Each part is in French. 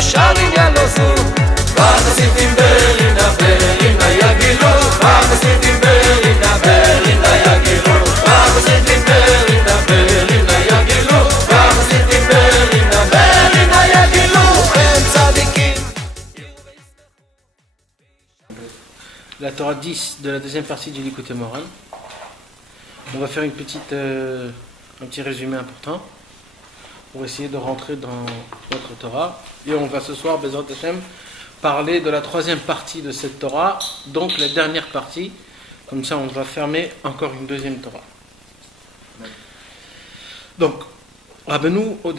ושרים ילוזו והחסידים ברינה ברינה יגילו והחסידים ברינה ברינה יגילו והחסידים ברינה ברינה יגילו והחסידים ברינה ברינה יגילו הם צדיקים. La Torah 10 de la deuxième partie du Likutei Moharan. On va faire un petit résumé important pour essayer de rentrer dans notre Torah. Et on va ce soir, Bezrat Hashem, parler de la troisième partie de cette Torah, donc la dernière partie. Comme ça, on va fermer encore une deuxième Torah. Donc, Rabbeinu, au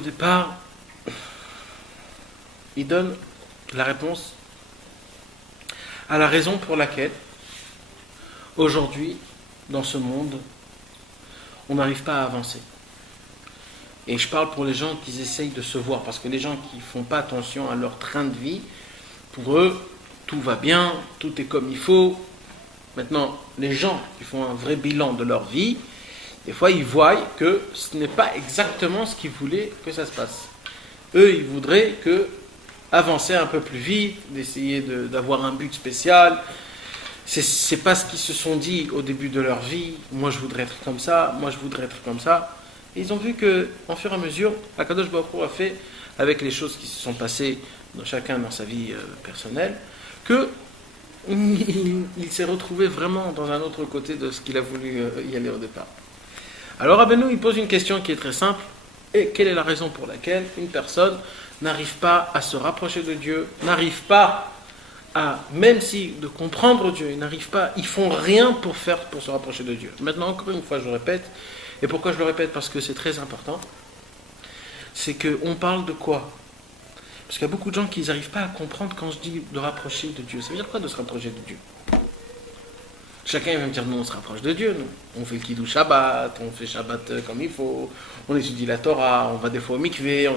départ, il donne la réponse à la raison pour laquelle, aujourd'hui, dans ce monde, on n'arrive pas à avancer. Et je parle pour les gens qui essayent de se voir, parce que les gens qui ne font pas attention à leur train de vie, pour eux, tout va bien, tout est comme il faut. Maintenant, les gens qui font un vrai bilan de leur vie, des fois, ils voient que ce n'est pas exactement ce qu'ils voulaient que ça se passe. Eux, ils voudraient avancer un peu plus vite, d'essayer d'avoir un but spécial. C'est pas ce qu'ils se sont dit au début de leur vie. Moi, je voudrais être comme ça. Moi, je voudrais être comme ça. Et ils ont vu qu'en fur et à mesure, Akadosh Baruch Hu a fait, avec les choses qui se sont passées chacun dans sa vie personnelle, qu'il s'est retrouvé vraiment dans un autre côté de ce qu'il a voulu y aller au départ. Alors Rabbeinu, il pose une question qui est très simple. Et quelle est la raison pour laquelle une personne n'arrive pas à se rapprocher de Dieu, n'arrive pas à, même si de comprendre Dieu, ils font rien pour se rapprocher de Dieu. Maintenant, encore une fois, je répète, et pourquoi je le répète? Parce que c'est très important, c'est qu'on parle de quoi? Parce qu'il y a beaucoup de gens qui n'arrivent pas à comprendre quand je dis de rapprocher de Dieu. Ça veut dire quoi de se rapprocher de Dieu? Chacun va me dire, nous on se rapproche de Dieu, nous. On fait le Kiddush Shabbat, on fait Shabbat comme il faut, on étudie la Torah, on va des fois au mikvé,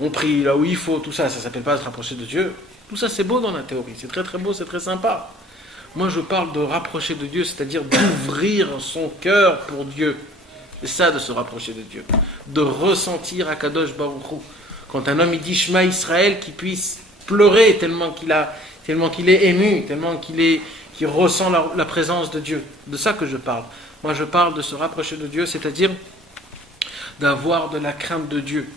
on prie là où il faut, tout ça, ça ne s'appelle pas se rapprocher de Dieu. Tout ça c'est beau dans la théorie, c'est très très beau, c'est très sympa. Moi je parle de rapprocher de Dieu, c'est-à-dire d'ouvrir son cœur pour Dieu. C'est ça de se rapprocher de Dieu, de ressentir Akadosh Baruch Hu. Quand un homme il dit Shema Israël, qu'il puisse pleurer tellement qu'il est ému, tellement qu'il ressent la présence de Dieu. De ça que je parle. Moi je parle de se rapprocher de Dieu, c'est-à-dire d'avoir de la crainte de Dieu.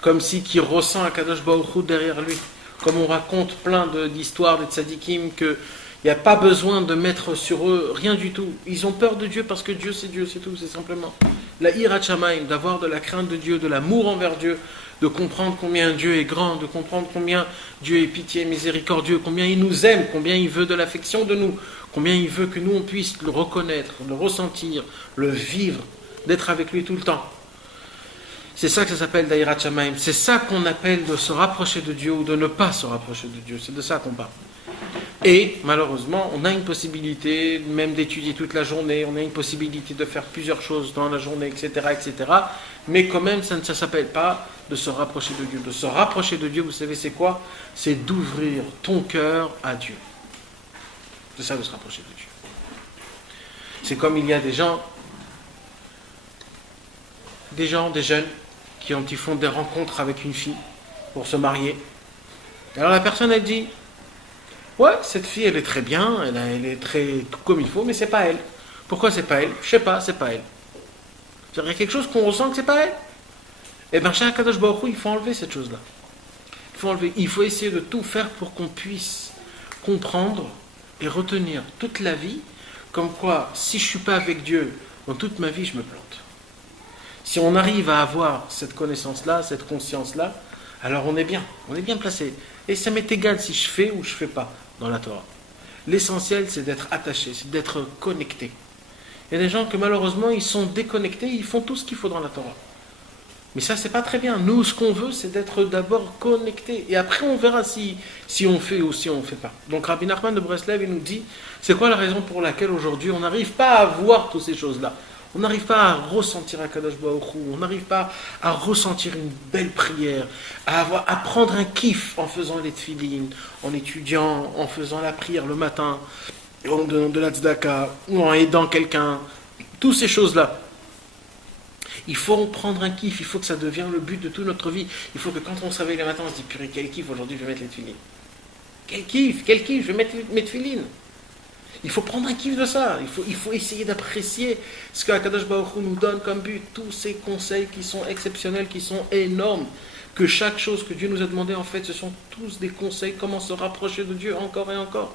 Comme si qui ressent Akadosh Baruch Hu derrière lui. Comme on raconte plein d'histoires des tzadikim qu'il n'y a pas besoin de mettre sur eux rien du tout. Ils ont peur de Dieu parce que Dieu, c'est tout, c'est simplement. La hirat shamayim, d'avoir de la crainte de Dieu, de l'amour envers Dieu, de comprendre combien Dieu est grand, de comprendre combien Dieu est pitié, miséricordieux, combien il nous aime, combien il veut de l'affection de nous, combien il veut que nous on puisse le reconnaître, le ressentir, le vivre, d'être avec lui tout le temps. C'est ça que ça s'appelle d'Hirat Shamayim. C'est ça qu'on appelle de se rapprocher de Dieu ou de ne pas se rapprocher de Dieu. C'est de ça qu'on parle. Et malheureusement, on a une possibilité même d'étudier toute la journée, on a une possibilité de faire plusieurs choses dans la journée, etc., etc. Mais quand même, ça ne s'appelle pas de se rapprocher de Dieu. De se rapprocher de Dieu, vous savez, c'est quoi? C'est d'ouvrir ton cœur à Dieu. C'est ça de se rapprocher de Dieu. C'est comme il y a des jeunes, qui font des rencontres avec une fille pour se marier. Alors la personne, elle dit, ouais, cette fille, elle est très bien, elle est très tout comme il faut, mais c'est pas elle. Pourquoi c'est pas elle? Je sais pas, c'est pas elle. Il y a quelque chose qu'on ressent que c'est pas elle. Eh bien, chez Akadosh Baruch Hu, il faut enlever cette chose-là. Il faut essayer de tout faire pour qu'on puisse comprendre et retenir toute la vie, comme quoi, si je suis pas avec Dieu, dans toute ma vie, je me plante. Si on arrive à avoir cette connaissance-là, cette conscience-là, alors on est bien placé. Et ça m'est égal si je fais ou je ne fais pas dans la Torah. L'essentiel, c'est d'être attaché, c'est d'être connecté. Il y a des gens que malheureusement, ils sont déconnectés, ils font tout ce qu'il faut dans la Torah. Mais ça, c'est pas très bien. Nous, ce qu'on veut, c'est d'être d'abord connecté. Et après, on verra si on fait ou si on ne fait pas. Donc, Rabbi Nachman de Breslev, il nous dit, c'est quoi la raison pour laquelle aujourd'hui, on n'arrive pas à voir toutes ces choses-là? On n'arrive pas à ressentir Akadosh Baruch Hu, on n'arrive pas à ressentir une belle prière, à prendre un kiff en faisant les tefilines, en étudiant, en faisant la prière le matin, en donnant de la tzedaka, ou en aidant quelqu'un, toutes ces choses-là. Il faut prendre un kiff, il faut que ça devienne le but de toute notre vie. Il faut que quand on se réveille le matin, on se dit, purée, quel kiff, aujourd'hui je vais mettre les tefilines. Quel kiff, je vais mettre mes tefilines. Il faut prendre un kiff de ça. Il faut essayer d'apprécier ce que Akadosh Baruch Hu nous donne comme but. Tous ces conseils qui sont exceptionnels, qui sont énormes. Que chaque chose que Dieu nous a demandé, en fait, ce sont tous des conseils. Comment se rapprocher de Dieu encore et encore.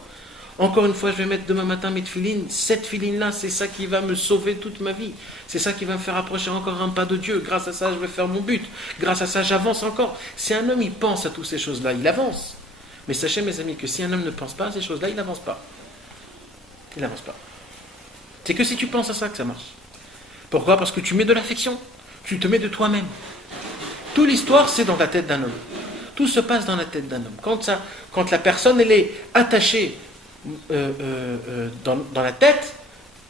Encore une fois, je vais mettre demain matin mes tefilines. Cette filine-là, c'est ça qui va me sauver toute ma vie. C'est ça qui va me faire approcher encore un pas de Dieu. Grâce à ça, je vais faire mon but. Grâce à ça, j'avance encore. Si un homme, il pense à toutes ces choses-là, il avance. Mais sachez, mes amis, que si un homme ne pense pas à ces choses-là, il n'avance pas. Il n'avance pas. C'est que si tu penses à ça que ça marche. Pourquoi ? Parce que tu mets de l'affection. Tu te mets de toi-même. Toute l'histoire, c'est dans la tête d'un homme. Tout se passe dans la tête d'un homme. Quand la personne, elle est attachée dans la tête,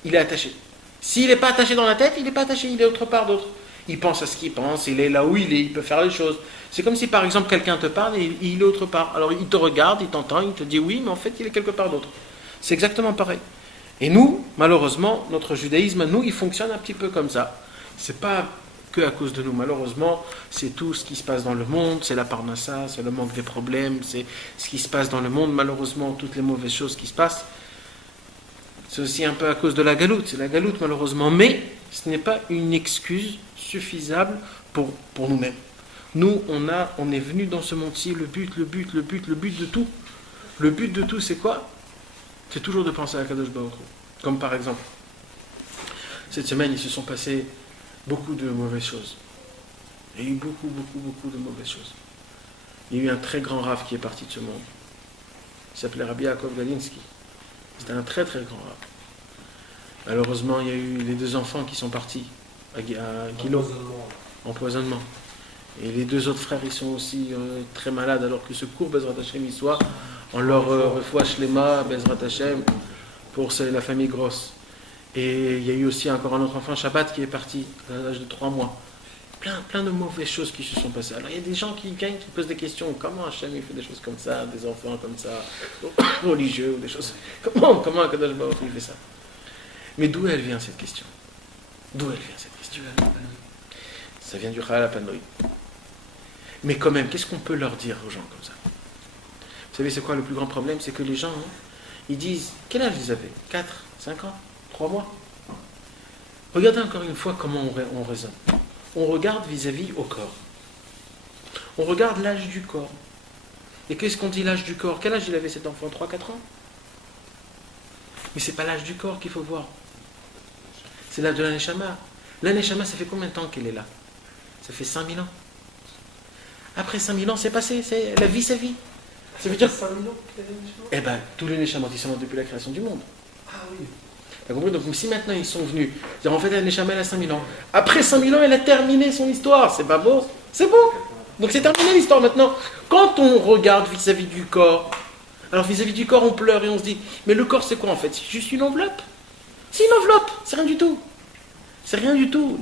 il est attaché. S'il n'est pas attaché dans la tête, il n'est pas attaché, il est autre part d'autre. Il pense à ce qu'il pense, il est là où il est, il peut faire les choses. C'est comme si par exemple quelqu'un te parle et il est autre part. Alors il te regarde, il t'entend, il te dit oui, mais en fait il est quelque part d'autre. C'est exactement pareil. Et nous, malheureusement, notre judaïsme, nous, il fonctionne un petit peu comme ça. C'est pas que à cause de nous, malheureusement, c'est tout ce qui se passe dans le monde, c'est la parnassa, c'est le manque des problèmes, c'est ce qui se passe dans le monde, malheureusement, toutes les mauvaises choses qui se passent. C'est aussi un peu à cause de la galoute, c'est la galoute malheureusement, mais ce n'est pas une excuse suffisable pour nous-mêmes. Nous, on est venus dans ce monde-ci, le but de tout. Le but de tout, c'est quoi ? C'est toujours de penser à Kadosh Baruch Hu. Comme par exemple, cette semaine, il se sont passées beaucoup de mauvaises choses. Il y a eu beaucoup de mauvaises choses. Il y a eu un très grand rave qui est parti de ce monde. Il s'appelait Rabbi Yaakov Galinsky. C'était un très grand rave. Malheureusement, il y a eu les 2 enfants qui sont partis à Gilo, empoisonnement. Et les 2 autres frères, ils sont aussi très malades, alors que ce cours Bezrat Hashem, il soit en leur refoua shlema, Bezrat Hashem, pour la famille grosse. Et il y a eu aussi encore un autre enfant, Shabbat, qui est parti à l'âge de 3 mois. Plein de mauvaises choses qui se sont passées. Alors il y a des gens qui posent des questions. Comment Hashem il fait des choses comme ça, des enfants comme ça, religieux ou des choses. Comment Akadosh Baruch Hu il fait ça? Mais d'où elle vient cette question? Ça vient du Chal Panoi. Mais quand même, qu'est-ce qu'on peut leur dire aux gens comme ça? Vous savez, c'est quoi le plus grand problème? C'est que les gens, ils disent, quel âge ils avaient? 4, 5 ans, 3 mois? Regardez encore une fois comment on raisonne. On regarde vis-à-vis au corps. On regarde l'âge du corps. Et qu'est-ce qu'on dit l'âge du corps? Quel âge il avait cet enfant? 3, 4 ans? Mais c'est pas l'âge du corps qu'il faut voir. C'est l'âge de l'aneshama. L'aneshama, ça fait combien de temps qu'elle est là? Ça fait 5000 ans. Après 5000 ans, c'est passé. La vie, c'est vie. Ça veut dire 5000 ans qu'il y a l'aneshama? Eh bien, tous les neshamas, ils sont morts depuis la création du monde. Ah oui. T'as compris? Donc si maintenant ils sont venus, c'est-à-dire en fait la neshama elle a 5000 ans. Après 5000 ans, elle a terminé son histoire. C'est pas beau? C'est beau. Donc c'est terminé l'histoire maintenant. Quand on regarde vis-à-vis du corps, alors vis-à-vis du corps on pleure et on se dit, mais le corps c'est quoi en fait? C'est juste une enveloppe. C'est une enveloppe, c'est rien du tout. C'est rien du tout.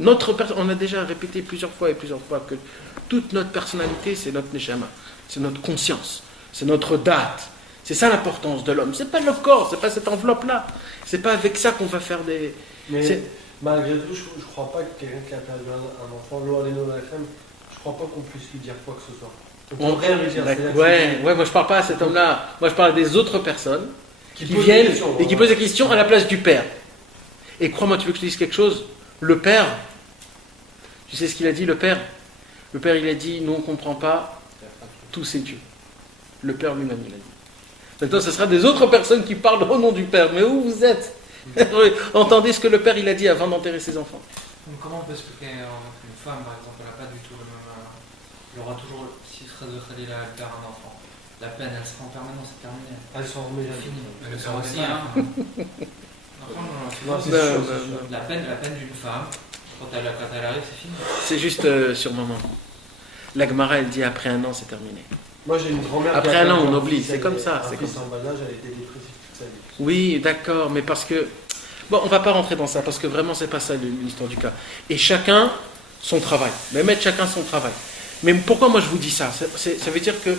On a déjà répété plusieurs fois que toute notre personnalité c'est notre neshama, c'est notre conscience, c'est notre date. C'est ça l'importance de l'homme. C'est pas le corps, c'est pas cette enveloppe-là. C'est pas avec ça qu'on va faire des... Mais malgré tout, je crois pas que quelqu'un qui a perdu un enfant, je crois pas qu'on puisse lui dire quoi que ce soit. On pourrait rien lui dire. Ouais, moi je parle pas à cet homme-là. Moi je parle des autres personnes qui viennent et qui posent des questions à la place du père. Et crois-moi, tu veux que je te dise quelque chose? Le père, tu sais ce qu'il a dit, le père? Le père, il a dit, nous on comprend pas, tout c'est Dieu. Le père lui-même, il a dit. Maintenant, ce sera des autres personnes qui parlent au nom du père. Mais où vous êtes? Entendez ce que le père il a dit avant d'enterrer ses enfants. Donc comment on peut expliquer une femme, par exemple, elle n'a pas du tout le même... Il y aura toujours, si elle perd un enfant, la peine, elle sera en permanence, c'est terminé. Elle s'en remet jamais. Fini. Elle Ça s'en aussi, remet hein. Non, La peine d'une femme, quand elle arrive, c'est fini. C'est juste sur moment. La Gemara, elle dit après 1 an, c'est terminé. Moi j'ai une grand-mère. Après 1 an, on oublie. C'est comme ça. C'est comme ça. En bas âge, elle était dépressive toute sa vie. Oui, d'accord, mais parce que... Bon, on ne va pas rentrer dans ça, parce que vraiment, c'est pas ça l'histoire du cas. Et chacun, son travail. Mais mettre chacun son travail. Mais pourquoi moi je vous dis ça? Ça veut dire que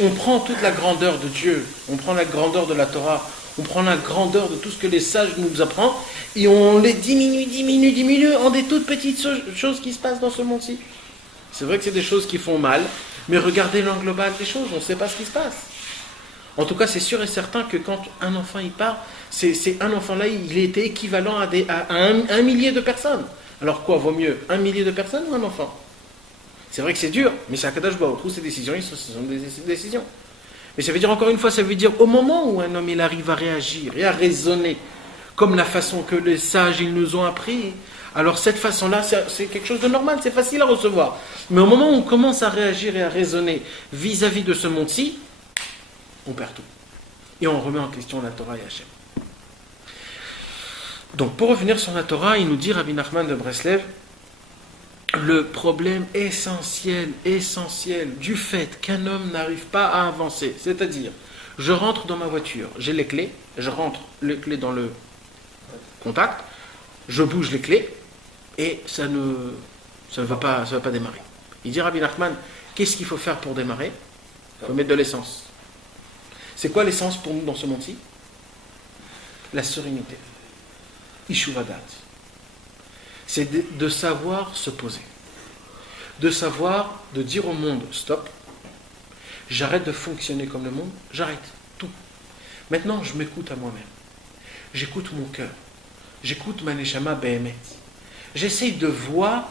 on prend toute la grandeur de Dieu, on prend la grandeur de la Torah, On prend la grandeur de tout ce que les sages nous apprennent et on les diminue en des toutes petites choses qui se passent dans ce monde-ci. C'est vrai que c'est des choses qui font mal, mais regardez l'angle global des choses, on ne sait pas ce qui se passe. En tout cas, c'est sûr et certain que quand un enfant y part, c'est un enfant-là, il était équivalent à un millier de personnes. Alors quoi, vaut mieux un millier de personnes ou un enfant? C'est vrai que c'est dur, mais c'est Akadosh Baruch Hu, ces décisions, ce sont des décisions. Mais ça veut dire, encore une fois, ça veut dire au moment où un homme il arrive à réagir et à raisonner comme la façon que les sages ils nous ont appris, alors cette façon-là, c'est quelque chose de normal, c'est facile à recevoir. Mais au moment où on commence à réagir et à raisonner vis-à-vis de ce monde-ci, on perd tout. Et on remet en question la Torah et Hachem. Donc pour revenir sur la Torah, il nous dit, Rabbi Nachman de Breslev, le problème essentiel du fait qu'un homme n'arrive pas à avancer, c'est-à-dire, je rentre dans ma voiture, j'ai les clés, je rentre les clés dans le contact, je bouge les clés, et ça ne va pas démarrer. Il dit Rabbi Nachman, qu'est-ce qu'il faut faire pour démarrer? Il faut mettre de l'essence. C'est quoi l'essence pour nous dans ce monde-ci? La sérénité. Ishuvadat. C'est de savoir se poser. De savoir, de dire au monde, stop, j'arrête de fonctionner comme le monde, j'arrête tout. Maintenant, je m'écoute à moi-même. J'écoute mon cœur. J'écoute ma neshama behemet. J'essaye de voir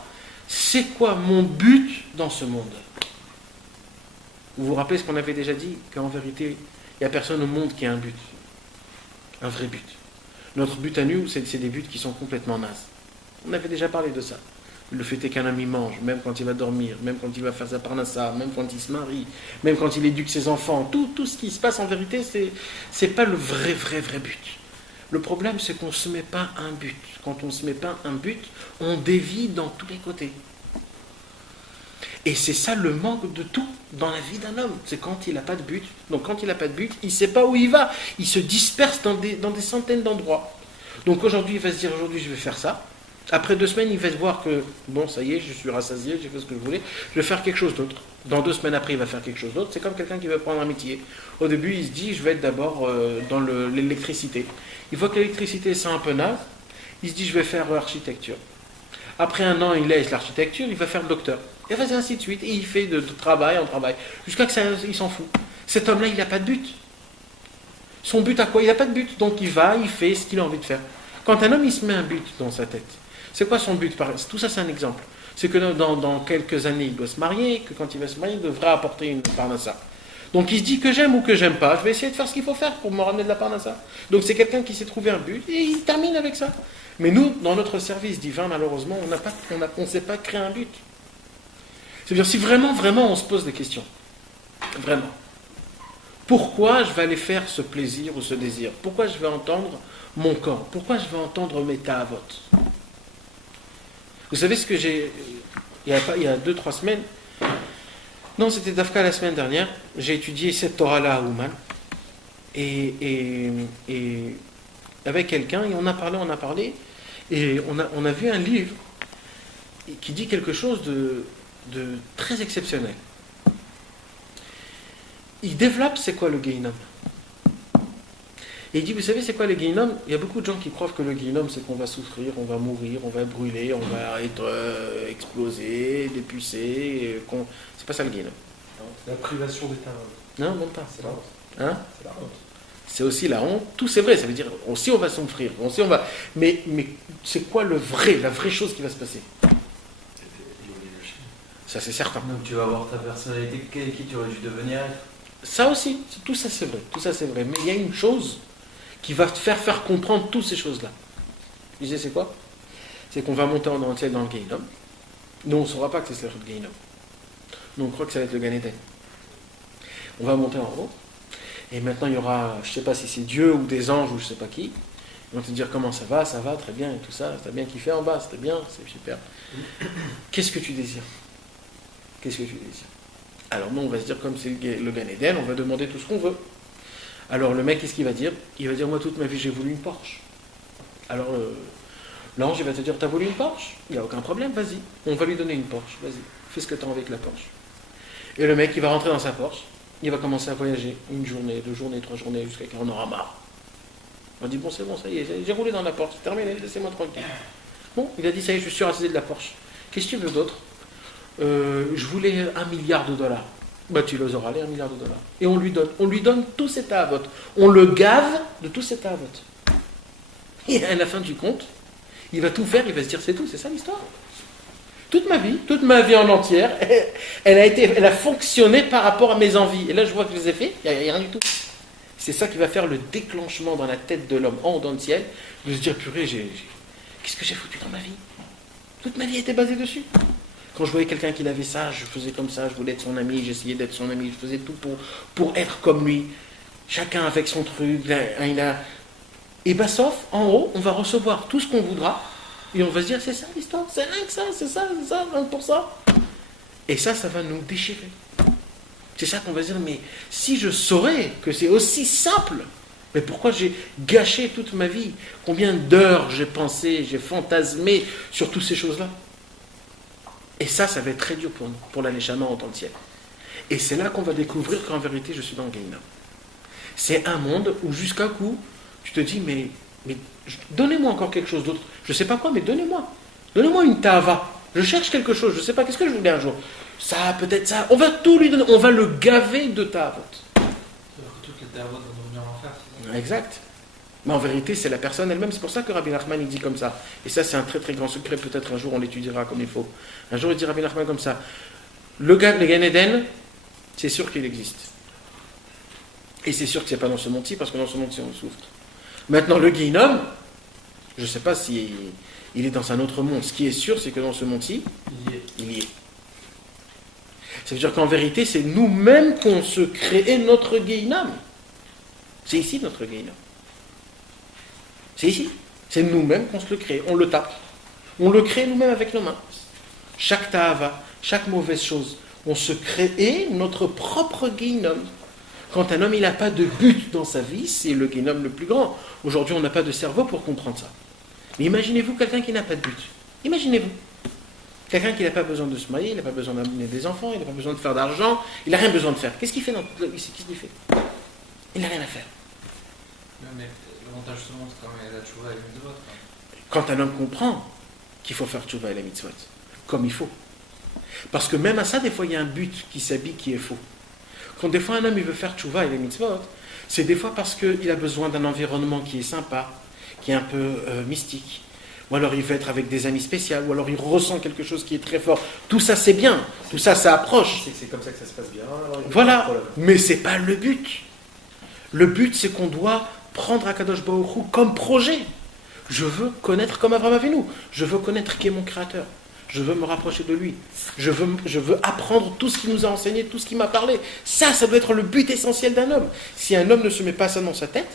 c'est quoi mon but dans ce monde. Vous vous rappelez ce qu'on avait déjà dit? Qu'en vérité, il n'y a personne au monde qui a un but. Un vrai but. Notre but à nous, c'est des buts qui sont complètement nazes. On avait déjà parlé de ça. Le fait est qu'un homme il mange, même quand il va dormir, même quand il va faire sa parnassa, même quand il se marie, même quand il éduque ses enfants, tout ce qui se passe en vérité, c'est pas le vrai but. Le problème, c'est qu'on ne se met pas un but. Quand on ne se met pas un but, on dévie dans tous les côtés. Et c'est ça le manque de tout dans la vie d'un homme. C'est quand il n'a pas de but. Donc quand il n'a pas de but, il ne sait pas où il va. Il se disperse dans des centaines d'endroits. Donc aujourd'hui, il va se dire, aujourd'hui je vais faire ça. Après 2 semaines, il va se voir que, bon, ça y est, je suis rassasié, j'ai fait ce que je voulais, je vais faire quelque chose d'autre. Dans 2 semaines après, il va faire quelque chose d'autre. C'est comme quelqu'un qui va prendre un métier. Au début, il se dit, je vais être d'abord dans l'électricité. Il voit que l'électricité, c'est un peu naze. Il se dit, je vais faire architecture. Après 1 an, il laisse l'architecture, il va faire docteur. Et ainsi de suite. Et il fait de travail en travail. Jusqu'à que il s'en fout. Cet homme-là, il n'a pas de but. Son but à quoi? Il n'a pas de but. Donc il fait ce qu'il a envie de faire. Quand un homme, il se met un but dans sa tête, c'est quoi son but? Tout ça, c'est un exemple. C'est que dans quelques années, il doit se marier, que quand il va se marier, il devra apporter une parnassa. Donc il se dit que j'aime ou que j'aime pas, je vais essayer de faire ce qu'il faut faire pour me ramener de la parnassa. Donc c'est quelqu'un qui s'est trouvé un but et il termine avec ça. Mais nous, dans notre service divin, malheureusement, on ne sait pas créer un but. C'est-à-dire, si vraiment on se pose des questions, vraiment, pourquoi je vais aller faire ce plaisir ou ce désir? Pourquoi je vais entendre mon corps? Pourquoi je vais entendre mes ta'avot? Vous savez ce que j'ai... Il y a 2-3 semaines, non, c'était Dafka la semaine dernière, j'ai étudié cette Torah-là à Ouman, et avec quelqu'un, et on a parlé, et on a vu un livre qui dit quelque chose de très exceptionnel. Il développe c'est quoi le Gehinnom. Et il dit, vous savez c'est quoi le Gehinnom? Il y a beaucoup de gens qui croient que le Gehinnom c'est qu'on va souffrir, on va mourir, on va brûler, on va être explosé, dépucé, c'est pas ça le Gehinnom. La privation des talents. Non, même pas. C'est la honte. Hein? C'est la honte. C'est aussi la honte. Tout c'est vrai, ça veut dire aussi on va souffrir, aussi on va. Mais c'est quoi la vraie chose qui va se passer? Ça c'est certain. Donc tu vas avoir ta personnalité, qui tu aurais dû devenir. Ça aussi, tout ça c'est vrai. Mais il y a une chose qui va te faire comprendre toutes ces choses-là. Tu sais c'est quoi? C'est qu'on va monter en entier dans le Gehinnom. Nous on ne saura pas que c'est le Gehinnom. Nous on croit que ça va être le Gan Eden. On va monter en haut. Et maintenant il y aura, je ne sais pas si c'est Dieu ou des anges ou je ne sais pas qui. Ils vont te dire comment ça va, très bien et tout ça. T'as bien kiffé en bas, c'était bien, c'est super. Qu'est-ce que tu désires? Qu'est-ce que tu désires? Alors nous on va se dire comme c'est le Gan Eden, on va demander tout ce qu'on veut. Alors le mec qu'est-ce qu'il va dire? Il va dire moi toute ma vie j'ai voulu une Porsche. Alors l'ange il va te dire t'as voulu une Porsche? Il n'y a aucun problème, vas-y. On va lui donner une Porsche, vas-y. Fais ce que tu as envie avec la Porsche. Et le mec il va rentrer dans sa Porsche, il va commencer à voyager 1 journée, 2 journées, 3 journées jusqu'à qu'il en aura marre. On dit, bon, c'est bon, ça y est, j'ai roulé dans la Porsche, c'est terminé, laissez-moi tranquille. Bon, il a dit, ça y est, je suis rassasié de la Porsche. Qu'est-ce que tu veux d'autre? Je voulais $1 milliard. Bah, tu les auras, les $1 milliard. Et on lui donne tous ses ta'avot. On le gave de tous ses ta'avot. Et à la fin du compte, il va tout faire, il va se dire, c'est tout, c'est ça l'histoire. Toute ma vie en entière, elle a fonctionné par rapport à mes envies. Et là, je vois que je les ai fait, il n'y a rien du tout. C'est ça qui va faire le déclenchement dans la tête de l'homme en haut dans le ciel, de se dire, purée, qu'est-ce que j'ai foutu dans ma vie? Toute ma vie était basée dessus. Quand je voyais quelqu'un qui avait ça, je faisais comme ça, je voulais être son ami, j'essayais d'être son ami, je faisais tout pour être comme lui. Chacun avec son truc. Et bah, sauf, en haut, on va recevoir tout ce qu'on voudra, et on va se dire, c'est ça l'histoire, c'est rien que ça, c'est ça, rien que pour ça. Et ça va nous déchirer. C'est ça qu'on va se dire, mais si je saurais que c'est aussi simple, mais pourquoi j'ai gâché toute ma vie? Combien d'heures j'ai pensé, j'ai fantasmé sur toutes ces choses-là? Et ça va être très dur pour la neshama en tant que ciel. Et c'est là qu'on va découvrir qu'en vérité, je suis dans le Gehinnom. C'est un monde où jusqu'à coup, tu te dis, mais donnez-moi encore quelque chose d'autre. Je ne sais pas quoi, mais donnez-moi. Donnez-moi une tava. Je cherche quelque chose, je ne sais pas, qu'est-ce que je voulais un jour? Ça, peut-être ça. On va tout lui donner, on va le gaver de tavot. C'est-à-dire que toutes les tavot vont devenir l'enfer, c'est ça? Exact. Mais en vérité, c'est la personne elle-même. C'est pour ça que Rabbi Nachman il dit comme ça. Et ça, c'est un très très grand secret. Peut-être un jour, on l'étudiera comme il faut. Un jour, il dit Rabbi Nachman comme ça. Le Gan Eden, c'est sûr qu'il existe. Et c'est sûr que c'est pas dans ce monde-ci, parce que dans ce monde-ci, on souffre. Maintenant, le Gehinnom, je ne sais pas si il est dans un autre monde. Ce qui est sûr, c'est que dans ce monde-ci, il y est. Ça veut dire qu'en vérité, c'est nous-mêmes qu'on se crée notre Gehinnom. C'est ici notre Gehinnom. C'est ici. C'est nous-mêmes qu'on se le crée. On le tape. On le crée nous-mêmes avec nos mains. Chaque ta'ava, chaque mauvaise chose, on se crée notre propre Gehinnom. Quand un homme il n'a pas de but dans sa vie, c'est le Gehinnom le plus grand. Aujourd'hui, on n'a pas de cerveau pour comprendre ça. Mais imaginez-vous quelqu'un qui n'a pas de but. Imaginez-vous. Quelqu'un qui n'a pas besoin de se marier, il n'a pas besoin d'amener des enfants, il n'a pas besoin de faire d'argent, il n'a rien besoin de faire. Qu'est-ce qu'il fait dans toute la vie? Qu'est-ce qu'il fait? Il n'a rien à faire. Mais l'avantage de ce monde, c'est quand même la tchouva et les mitzvot. Quand un homme comprend qu'il faut faire tchouva et la mitzvot, comme il faut. Parce que même à ça, des fois, il y a un but qui s'habille qui est faux. Quand des fois un homme il veut faire tchouva et les mitzvot, c'est des fois parce qu'il a besoin d'un environnement qui est sympa, qui est un peu mystique. Ou alors il veut être avec des amis spéciaux, ou alors il ressent quelque chose qui est très fort. Tout ça c'est bien, tout ça ça approche. C'est comme ça que ça se passe bien. Voilà, mais c'est pas le but. Le but c'est qu'on doit prendre Akadosh Baruch Hu comme projet. Je veux connaître comme Abraham Avinu. Je veux connaître qui est mon créateur. Je veux me rapprocher de lui. Je veux apprendre tout ce qu'il nous a enseigné, tout ce qu'il m'a parlé. Ça doit être le but essentiel d'un homme. Si un homme ne se met pas ça dans sa tête,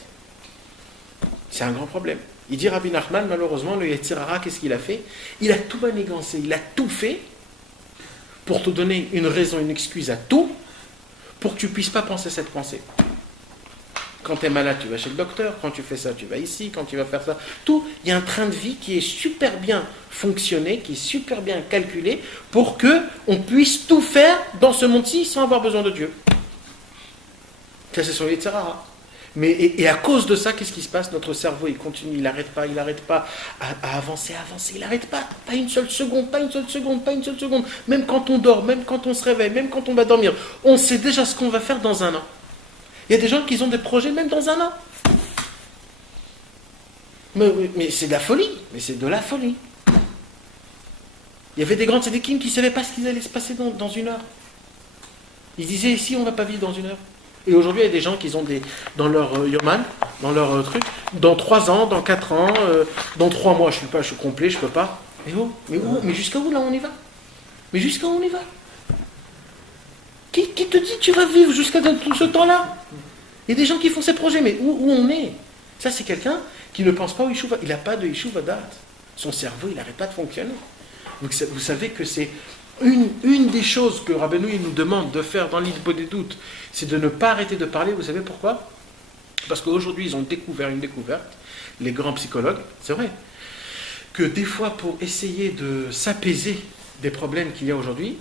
c'est un grand problème. Il dit Rabbi Nachman, malheureusement, le Yetzer Hara, qu'est-ce qu'il a fait? Il a tout manigancé, il a tout fait pour te donner une raison, une excuse à tout, pour que tu ne puisses pas penser cette pensée. Quand tu es malade, tu vas chez le docteur. Quand tu fais ça, tu vas ici. Quand tu vas faire ça, tout. Il y a un train de vie qui est super bien fonctionné, qui est super bien calculé pour qu'on puisse tout faire dans ce monde-ci sans avoir besoin de Dieu. Ça, c'est sur le Yetzer Hara. Mais, et à cause de ça, qu'est-ce qui se passe? Notre cerveau, il continue, il n'arrête pas à avancer, il n'arrête pas. Pas une seule seconde. Même quand on dort, même quand on se réveille, même quand on va dormir, on sait déjà ce qu'on va faire dans un an. Il y a des gens qui ont des projets même dans un an. Mais c'est de la folie. Il y avait des grands tzadikim qui ne savaient pas ce qui allait se passer dans une heure. Ils disaient, ici, on ne va pas vivre dans une heure. Et aujourd'hui, il y a des gens qui ont dans leur yoman, dans leur truc, dans 3 ans, dans 4 ans, dans 3 mois, je suis complet, je ne peux pas. Mais jusqu'à où là on y va? Qui te dit tu vas vivre jusqu'à tout ce temps-là? Il y a des gens qui font ces projets, mais où on est? Ça, c'est quelqu'un qui ne pense pas au Yeshuva. Il n'a pas de Yeshuva date. Son cerveau, il n'arrête pas de fonctionner. Donc, vous savez que c'est une des choses que Rabbeinu nous demande de faire dans l'Isbo des doutes, c'est de ne pas arrêter de parler. Vous savez pourquoi? Parce qu'aujourd'hui, ils ont découvert une découverte, les grands psychologues, c'est vrai, que des fois, pour essayer de s'apaiser des problèmes qu'il y a aujourd'hui,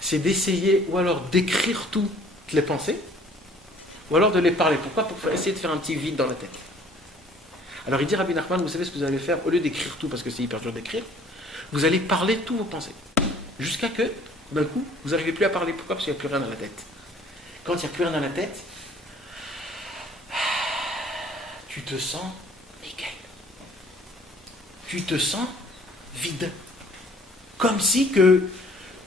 c'est d'essayer ou alors d'écrire toutes les pensées, ou alors de les parler. Pourquoi? Pour essayer de faire un petit vide dans la tête. Alors il dit Rabbi Nachman, vous savez ce que vous allez faire, au lieu d'écrire tout, parce que c'est hyper dur d'écrire, vous allez parler tous vos pensées. Jusqu'à que, d'un coup, vous n'arrivez plus à parler. Pourquoi? Parce qu'il n'y a plus rien dans la tête. Quand il n'y a plus rien dans la tête, tu te sens nickel. Tu te sens vide. Comme si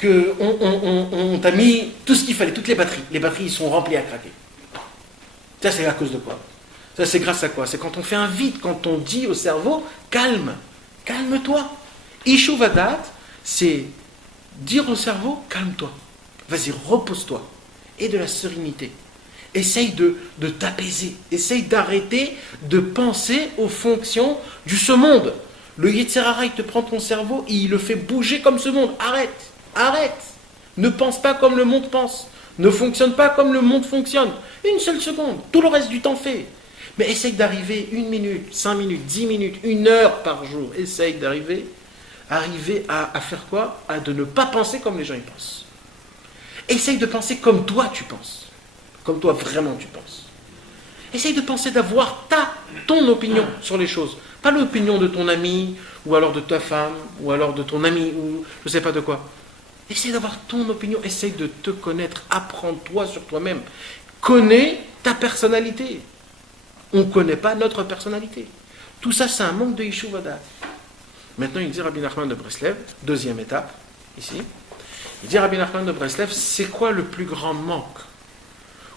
on t'a mis tout ce qu'il fallait, toutes les batteries. Les batteries, ils sont remplies à craquer. Ça, c'est à cause de quoi? Ça, c'est grâce à quoi? C'est quand on fait un vide, quand on dit au cerveau, calme-toi. Ishuvadat, c'est dire au cerveau, calme-toi. Vas-y, repose-toi. Et de la sérénité. Essaye de t'apaiser. Essaye d'arrêter de penser aux fonctions du ce monde. Le Yetzer Hara, il te prend ton cerveau et il le fait bouger comme ce monde. Arrête. Ne pense pas comme le monde pense. Ne fonctionne pas comme le monde fonctionne. Une seule seconde. Tout le reste du temps fait. Mais essaye d'arriver 1 minute, 5 minutes, 10 minutes, 1 heure par jour. Essaye d'arriver à faire quoi? De ne pas penser comme les gens y pensent. Essaye de penser comme toi tu penses. Comme toi vraiment tu penses. Essaye de penser d'avoir ton opinion sur les choses. Pas l'opinion de ton ami, ou alors de ta femme, ou alors de ton ami, ou je ne sais pas de quoi. Essaye d'avoir ton opinion, essaye de te connaître, apprends-toi sur toi-même. Connais ta personnalité. On ne connaît pas notre personnalité. Tout ça, c'est un manque de Yeshuvadat. Maintenant, il dit Rabbi Nachman de Breslev, deuxième étape, ici. Il dit Rabbi Nachman de Breslev, c'est quoi le plus grand manque?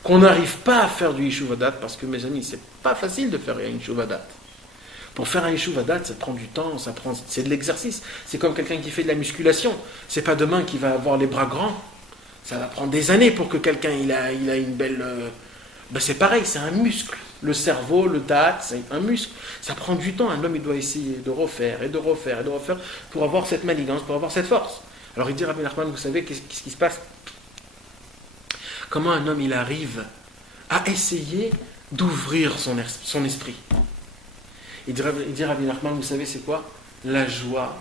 Qu'on n'arrive pas à faire du Yeshuvadat, parce que mes amis, c'est pas facile de faire un Yeshuvadat. Pour faire un Yeshuvadat, ça prend du temps, c'est de l'exercice. C'est comme quelqu'un qui fait de la musculation. C'est pas demain qu'il va avoir les bras grands. Ça va prendre des années pour que quelqu'un il a une belle... c'est pareil, c'est un muscle. Le cerveau, le date, c'est un muscle. Ça prend du temps. Un homme, il doit essayer de refaire pour avoir cette manigance, pour avoir cette force. Alors il dit Rabbi Nachman, vous savez qu'est-ce qui se passe? Comment un homme, il arrive à essayer d'ouvrir son esprit? Il dit Rabbi Nachman, vous savez c'est quoi? La joie,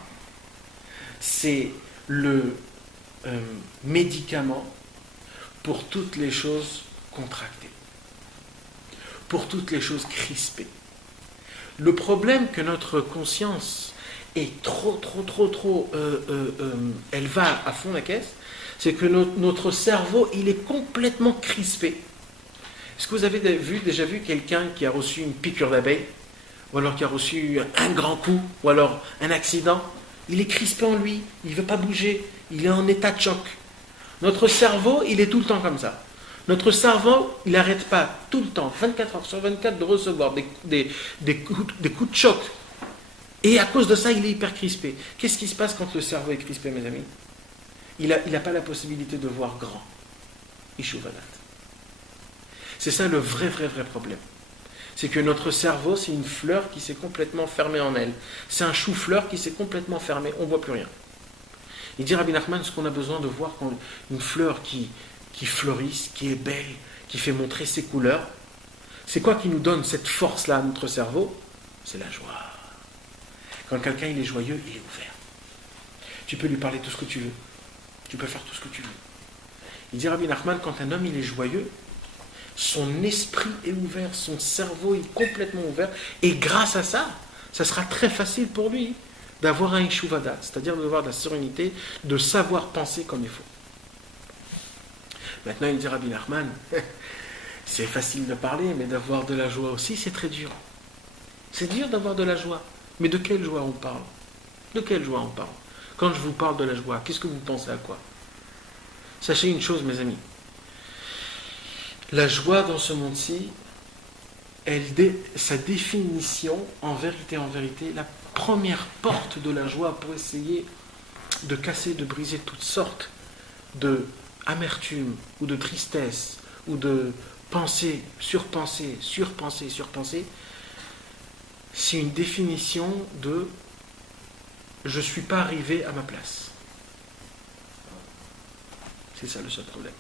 c'est le médicament pour toutes les choses contractées, pour toutes les choses crispées. Le problème que notre conscience est trop, elle va à fond la caisse, c'est que notre cerveau, il est complètement crispé. Est-ce que vous avez déjà vu quelqu'un qui a reçu une piqûre d'abeille, ou alors qui a reçu un grand coup, ou alors un accident? Il est crispé en lui, il ne veut pas bouger, il est en état de choc. Notre cerveau, il est tout le temps comme ça. Notre cerveau, il n'arrête pas tout le temps, 24 heures sur 24, de recevoir des coups de choc. Et à cause de ça, il est hyper crispé. Qu'est-ce qui se passe quand le cerveau est crispé, mes amis? Il n'a pas la possibilité de voir grand. Ishuvadat. C'est ça le vrai problème. C'est que notre cerveau, c'est une fleur qui s'est complètement fermée en elle. C'est un chou-fleur qui s'est complètement fermé. On ne voit plus rien. Il dit Rabbi Nachman, ce qu'on a besoin de voir, quand une fleur qui fleurisse, qui est belle, qui fait montrer ses couleurs, c'est quoi qui nous donne cette force-là à notre cerveau? C'est la joie. Quand quelqu'un il est joyeux, il est ouvert. Tu peux lui parler tout ce que tu veux. Tu peux faire tout ce que tu veux. Il dit Rabbi Nachman, quand un homme il est joyeux, son esprit est ouvert, son cerveau est complètement ouvert, et grâce à ça, ça sera très facile pour lui d'avoir un Yeshuvadat, c'est-à-dire d'avoir de la sérénité, de savoir penser comme il faut. Maintenant, il dit Rabbi Nachman, c'est facile de parler, mais d'avoir de la joie aussi, c'est très dur. C'est dur d'avoir de la joie. Mais de quelle joie on parle? De quelle joie on parle? Quand je vous parle de la joie, qu'est-ce que vous pensez à quoi? Sachez une chose, mes amis. La joie dans ce monde-ci, sa définition, en vérité, la première porte de la joie pour essayer de casser, de briser toutes sortes de amertume ou de tristesse ou de penser, surpenser, c'est une définition de je ne suis pas arrivé à ma place. C'est ça le seul problème.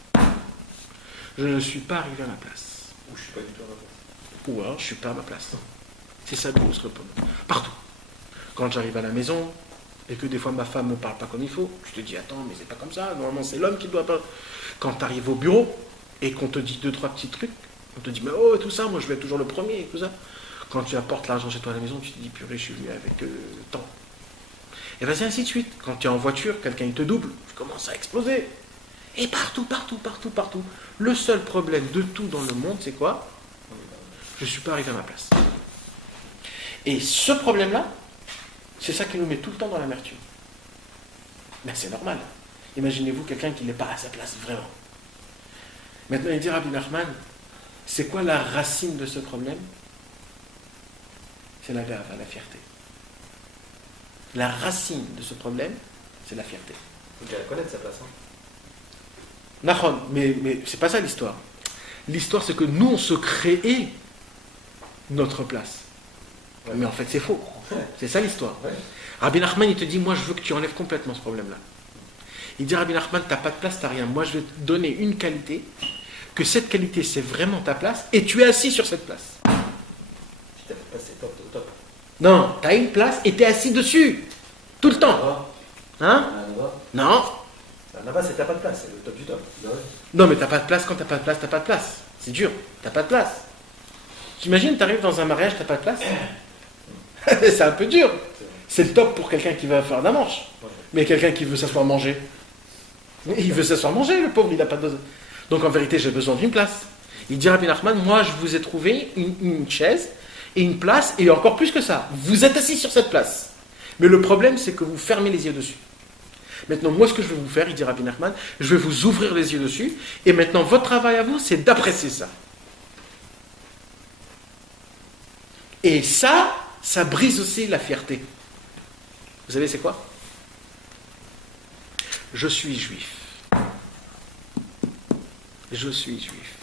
Je ne suis pas arrivé à ma place. Ou je suis pas du tout à ma place. Ou alors je ne suis pas à ma place. C'est ça le gros problème. Partout. Quand j'arrive à la maison et que des fois ma femme ne me parle pas comme il faut, je te dis attends, mais c'est pas comme ça. Normalement c'est l'homme qui doit parler. Quand tu arrives au bureau et qu'on te dit 2-3 petits trucs, on te dit mais oh tout ça, moi je vais être toujours le premier et tout ça. Quand tu apportes l'argent chez toi à la maison, tu te dis purée, je suis venu avec tant. Et vas-y, ainsi de suite. Quand tu es en voiture, quelqu'un il te double, tu commences à exploser. Et partout. Le seul problème de tout dans le monde, c'est quoi? Je ne suis pas arrivé à ma place. Et ce problème-là, c'est ça qui nous met tout le temps dans l'amertume. Mais c'est normal. Imaginez-vous quelqu'un qui n'est pas à sa place, vraiment. Maintenant, il dit Rabbi Nachman, c'est quoi la racine de ce problème? C'est la gava, la fierté. La racine de ce problème, c'est la fierté. Il faut qu'elle connaisse sa place. Nahon, mais c'est pas ça l'histoire. L'histoire, c'est que nous, on se crée notre place. Ouais. Mais en fait, c'est faux. C'est ça l'histoire. Ouais. Rabbi Nachman, il te dit, moi, je veux que tu enlèves complètement ce problème-là. Il dit, Rabbi Nachman, t'as pas de place, t'as rien. Moi, je vais te donner une qualité, que cette qualité, c'est vraiment ta place, et tu es assis sur cette place. Si t'as fait passer top au top. Non, t'as une place et t'es assis dessus. Tout le temps. Hein? Non. Là-bas, c'est t'as pas de place, c'est le top du top. Non, mais t'as pas de place. Quand t'as pas de place, t'as pas de place. C'est dur. T'as pas de place. T'imagines, t'arrives dans un mariage, t'as pas de place. C'est un peu dur. C'est le top pour quelqu'un qui va faire la manche. Mais quelqu'un qui veut s'asseoir manger. Il veut s'asseoir manger, le pauvre, il n'a pas de... Donc en vérité, j'ai besoin d'une place. Il dit Rabbi Nachman, moi je vous ai trouvé une chaise et une place, et encore plus que ça. Vous êtes assis sur cette place. Mais le problème, c'est que vous fermez les yeux dessus. Maintenant, moi, ce que je vais vous faire, il dit Rabbi Nachman, je vais vous ouvrir les yeux dessus, et maintenant, votre travail à vous, c'est d'apprécier ça. Et ça brise aussi la fierté. Vous savez, c'est quoi? Je suis juif. Je suis juif.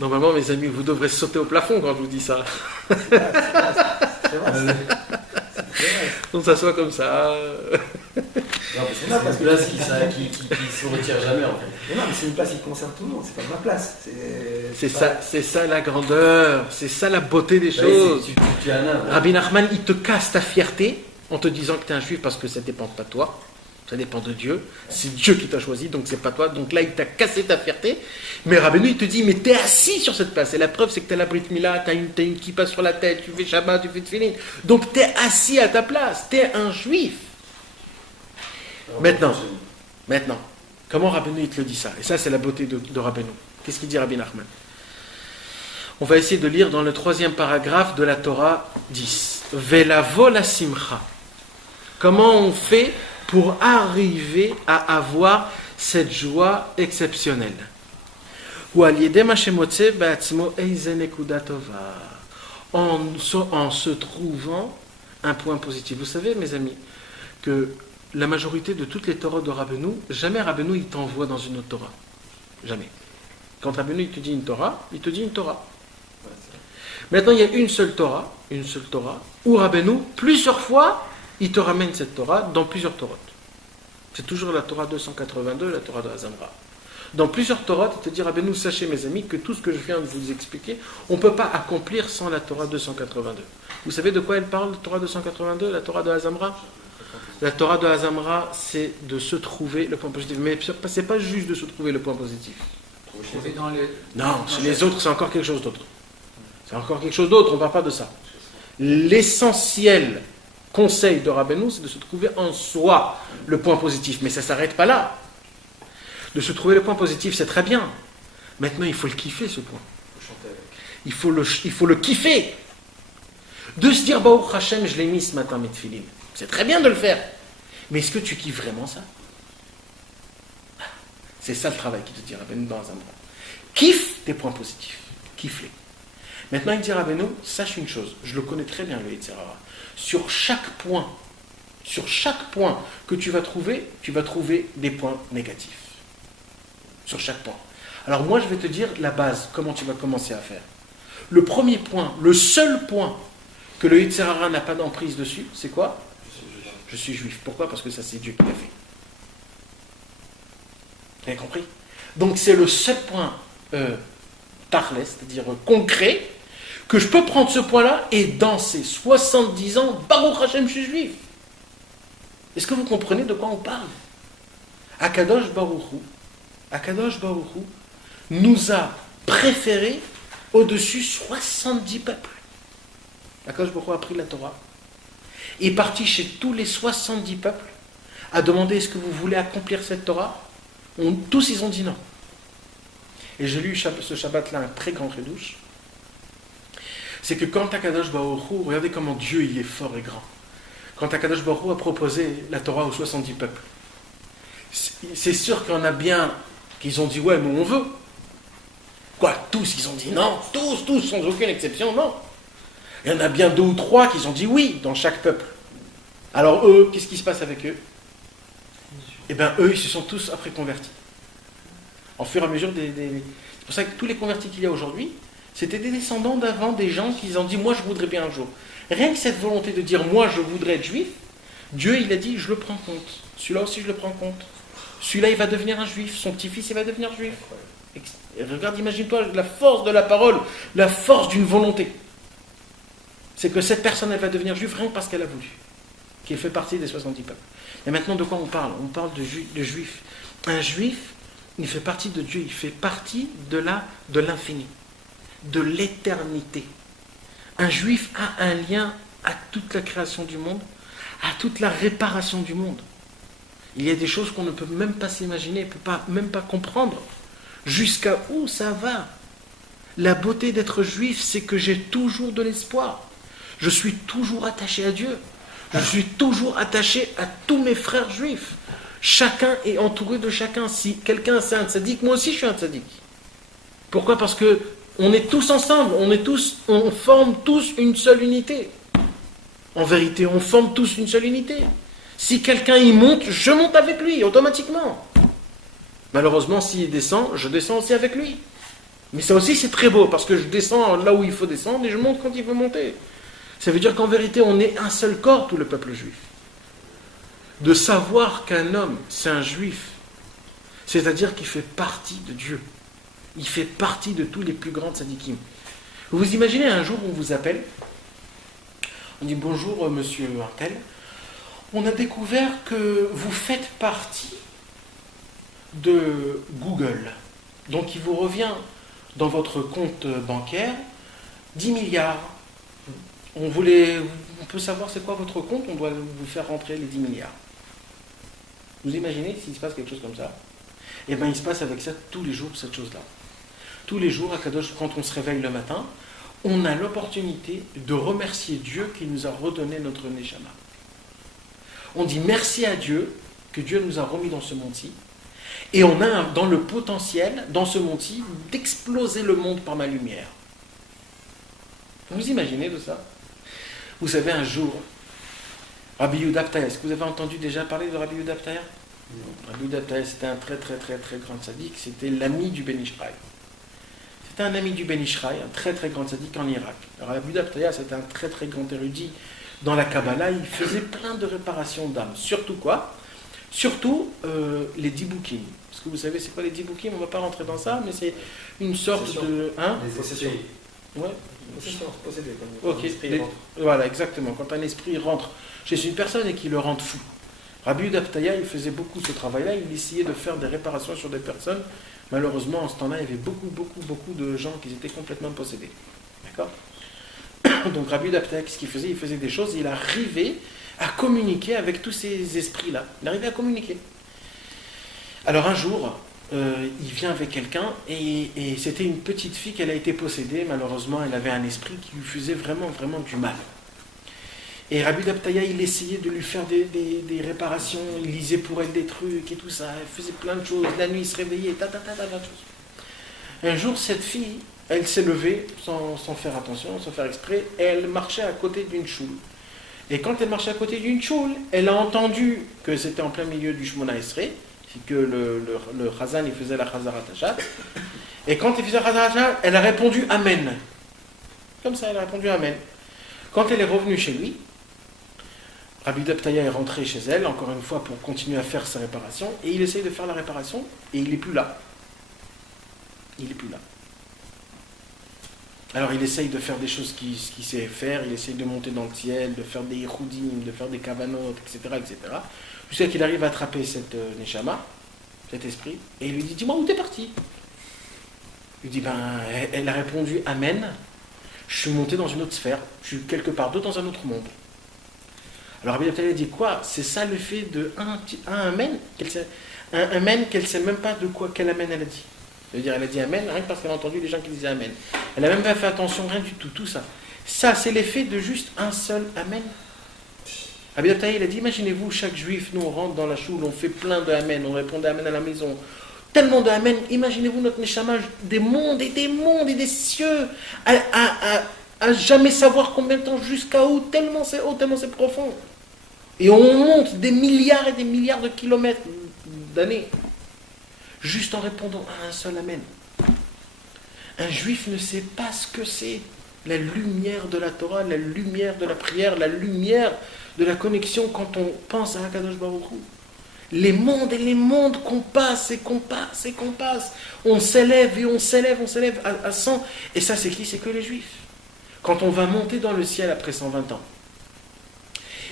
Normalement, mes amis, vous devrez sauter au plafond quand je vous dis ça. On s'assoit comme ça. Non, mais c'est parce que là, qui se retire jamais en fait. Mais non, mais c'est une place qui concerne tout le monde, c'est pas ma place. C'est ça la grandeur, c'est ça la beauté des choses. Tu es un âme. Rabbi Nachman, il te casse ta fierté en te disant que tu es un juif parce que ça dépend pas de toi. Ça dépend de Dieu. C'est Dieu qui t'a choisi, donc c'est pas toi. Donc là, il t'a cassé ta fierté. Mais Rabbeinu, il te dit, mais t'es assis sur cette place. Et la preuve, c'est que t'as la Brit Mila, t'as une kippa sur la tête, tu fais Shabbat, tu fais Tfilin. Donc t'es assis à ta place. T'es un juif. Maintenant, comment Rabbeinu, il te le dit ça? Et ça, c'est la beauté de Rabbeinu. Qu'est-ce qu'il dit Rabbi Nachman? On va essayer de lire dans le 3e paragraphe de la Torah 10. Velavo la simcha. Comment on fait pour arriver à avoir cette joie exceptionnelle? En se trouvant un point positif. Vous savez, mes amis, que la majorité de toutes les Torahs de Rabbeinu, jamais Rabbeinu il t'envoie dans une autre Torah. Jamais. Quand Rabbeinu il te dit une Torah, il te dit une Torah. Maintenant, il y a une seule Torah, où Rabbeinu, plusieurs fois, il te ramène cette Torah dans plusieurs Torahs. C'est toujours la Torah 282, la Torah de Azamra. Dans plusieurs Torahs, il te dit Rabbeinu, sachez mes amis que tout ce que je viens de vous expliquer, on ne peut pas accomplir sans la Torah 282. Vous savez de quoi elle parle, la Torah 282, la Torah de Azamra? La Torah de Azamra, c'est de se trouver le point positif. Mais ce n'est pas juste de se trouver le point positif. Trouver dans les... Non, chez les autres, c'est encore quelque chose d'autre. C'est encore quelque chose d'autre, on ne parle pas de ça. L'essentiel conseil de Rabbeinu, c'est de se trouver en soi le point positif. Mais ça ne s'arrête pas là. De se trouver le point positif, c'est très bien. Maintenant, il faut le kiffer, ce point. Il faut le kiffer. De se dire, Baruch Hashem, je l'ai mis ce matin, mes tefilin. C'est très bien de le faire. Mais est-ce que tu kiffes vraiment ça? C'est ça le travail qui te dit Rabbeinu dans un endroit. Kiffe tes points positifs. Kiffe-les. Maintenant, il dit Rabbeinu, sache une chose. Je le connais très bien, le Yetzer Hara. Sur chaque point que tu vas trouver des points négatifs. Sur chaque point. Alors moi, je vais te dire la base, comment tu vas commencer à faire. Le premier point, le seul point que le Yetzer Hara n'a pas d'emprise dessus, c'est quoi? Je suis juif. Pourquoi? Parce que ça, c'est Dieu qui l'a fait. Vous avez compris? Donc c'est le seul point tachlès, c'est-à-dire concret, que je peux prendre ce point-là et danser 70 ans, Baruch Hashem, je suis juif. Est-ce que vous comprenez de quoi on parle? Akadosh Baruch Hu, nous a préférés au-dessus 70 peuples. Akadosh Baruch Hu a pris la Torah, est parti chez tous les 70 peuples, a demandé est-ce que vous voulez accomplir cette Torah? Tous ils ont dit non. Et j'ai lu ce Shabbat-là un très grand redouche. C'est que quand Akadosh Baruch Hu, regardez comment Dieu il est fort et grand. Quand Akadosh Baruch Hu a proposé la Torah aux 70 peuples, c'est sûr qu'il y en a bien qui ont dit ouais, mais on veut. Quoi, tous ils ont dit non, tous, sans aucune exception, non. Il y en a bien 2 ou 3 qui ont dit oui dans chaque peuple. Alors eux, qu'est-ce qui se passe avec eux? Eh bien eux, ils se sont tous après convertis. En fur et à mesure C'est pour ça que tous les convertis qu'il y a aujourd'hui, c'était des descendants d'avant, des gens qui ont dit moi je voudrais bien un jour. Rien que cette volonté de dire moi je voudrais être juif, Dieu il a dit je le prends compte. Celui-là aussi je le prends compte. Celui-là il va devenir un juif, son petit-fils il va devenir juif. Et regarde, imagine-toi la force de la parole, la force d'une volonté. C'est que cette personne elle va devenir juive rien que parce qu'elle a voulu. Qu'elle fait partie des 70 peuples. Et maintenant de quoi on parle? On parle de juif. Un juif, il fait partie de Dieu, il fait partie de l'infini, de l'éternité. Un juif a un lien à toute la création du monde, à toute la réparation du monde. Il y a des choses qu'on ne peut même pas s'imaginer, on ne peut même pas comprendre. Jusqu'à où ça va? La beauté d'être juif, c'est que j'ai toujours de l'espoir. Je suis toujours attaché à Dieu. Je suis toujours attaché à tous mes frères juifs. Chacun est entouré de chacun. Si quelqu'un c'est un tzaddik, moi aussi je suis un tzaddik. Pourquoi? Parce que on est tous ensemble, on forme tous une seule unité. En vérité, on forme tous une seule unité. Si quelqu'un y monte, je monte avec lui, automatiquement. Malheureusement, s'il descend, je descends aussi avec lui. Mais ça aussi, c'est très beau, parce que je descends là où il faut descendre et je monte quand il faut monter. Ça veut dire qu'en vérité, on est un seul corps, tout le peuple juif. De savoir qu'un homme, c'est un juif, c'est-à-dire qu'il fait partie de Dieu. Il fait partie de tous les plus grands tzadikim. Vous vous imaginez un jour où on vous appelle, on dit bonjour monsieur Intel, on a découvert que vous faites partie de Google. Donc il vous revient dans votre compte bancaire 10 milliards. On peut savoir c'est quoi votre compte, on doit vous faire rentrer les 10 milliards. Vous imaginez s'il se passe quelque chose comme ça? Eh bien il se passe avec ça tous les jours cette chose-là. Tous les jours, à Kadosh, quand on se réveille le matin, on a l'opportunité de remercier Dieu qui nous a redonné notre Neshama. On dit merci à Dieu que Dieu nous a remis dans ce monde-ci. Et on a dans le potentiel, dans ce monde-ci, d'exploser le monde par ma lumière. Vous imaginez de ça? Vous savez, un jour, Rabbi Yehuda Aptaya, est-ce que vous avez entendu déjà parler de Rabbi Yehuda Aptaya? Rabbi Yehuda Aptaya, c'était un très très très très grand tzaddik, c'était l'ami du Ben Ishraï. C'était un ami du Ben Ishraï, un très très grand tzaddik en Irak. Alors Rabbi Yehuda Aptaya, c'était un très très grand érudit dans la Kabbalah, il faisait plein de réparations d'âmes. Surtout quoi? Surtout les dibukim. Parce que vous savez, c'est quoi les dibukim? On ne va pas rentrer dans ça, mais c'est une sorte de... Hein? Les possessions. Ouais. Possession, posséder. Ok, voilà, exactement. Quand un esprit rentre chez une personne et qu'il le rend fou. Rabbi Yehuda Aptaya, il faisait beaucoup ce travail-là, il essayait de faire des réparations sur des personnes. Malheureusement, en ce temps-là, il y avait beaucoup de gens qui étaient complètement possédés. D'accord? Donc Rabbi Yehuda Aptaya, qu'est-ce qu'il faisait? Il faisait des choses, il arrivait à communiquer avec tous ces esprits-là. Il arrivait à communiquer. Alors un jour, il vient avec quelqu'un et c'était une petite fille qu'elle a été possédée. Malheureusement, elle avait un esprit qui lui faisait vraiment du mal. Et Rabbi Yehuda Aptaya, il essayait de lui faire des réparations, il lisait pour elle des trucs et tout ça, elle faisait plein de choses. La nuit, il se réveillait, plein de choses. Un jour, cette fille, elle s'est levée sans faire attention, sans faire exprès, et elle marchait à côté d'une choule. Et quand elle marchait à côté d'une choule, elle a entendu que c'était en plein milieu du Shmona Esrei, que le Chazan, il faisait la Chazarat Hashat. Et quand il faisait la Chazarat Hashat, elle a répondu Amen. Comme ça, elle a répondu Amen. Quand elle est revenue chez lui, Rabbi Yehuda Aptaya est rentré chez elle, encore une fois, pour continuer à faire sa réparation, et il essaye de faire la réparation, et il n'est plus là. Il n'est plus là. Alors il essaye de faire des choses qu'il sait faire, il essaye de monter dans le ciel, de faire des yichudim, de faire des kavanot, etc. Jusqu'à qu'il arrive à attraper cette neshama, cet esprit, et il lui dit, dis-moi où t'es parti? Il dit, elle a répondu Amen. Je suis monté dans une autre sphère. Je suis quelque part d'autre dans un autre monde. Alors Rabbi Naftali dit quoi? C'est ça le fait de un Amen un Amen qu'elle ne sait même pas de quoi, quel Amen elle a dit. C'est-à-dire, elle a dit Amen, rien que parce qu'elle a entendu les gens qui disaient Amen. Elle n'a même pas fait attention, rien du tout, tout ça. Ça, c'est l'effet de juste un seul Amen. Rabbi Naftali, il a dit, imaginez-vous, chaque juif, nous on rentre dans la choule, on fait plein de Amen, on répond Amen à la maison. Tellement de Amen, imaginez-vous notre Neshama, des mondes et des cieux, à jamais savoir combien de temps, jusqu'à où, tellement c'est haut, tellement c'est profond. Et on monte des milliards et des milliards de kilomètres d'années, juste en répondant à un seul Amen. Un juif ne sait pas ce que c'est la lumière de la Torah, la lumière de la prière, la lumière de la connexion quand on pense à Akadosh Baruch Hu. Les mondes et les mondes qu'on passe et qu'on passe et qu'on passe. On s'élève et on s'élève à 100. Et ça, c'est qui? C'est que les juifs. Quand on va monter dans le ciel après 120 ans,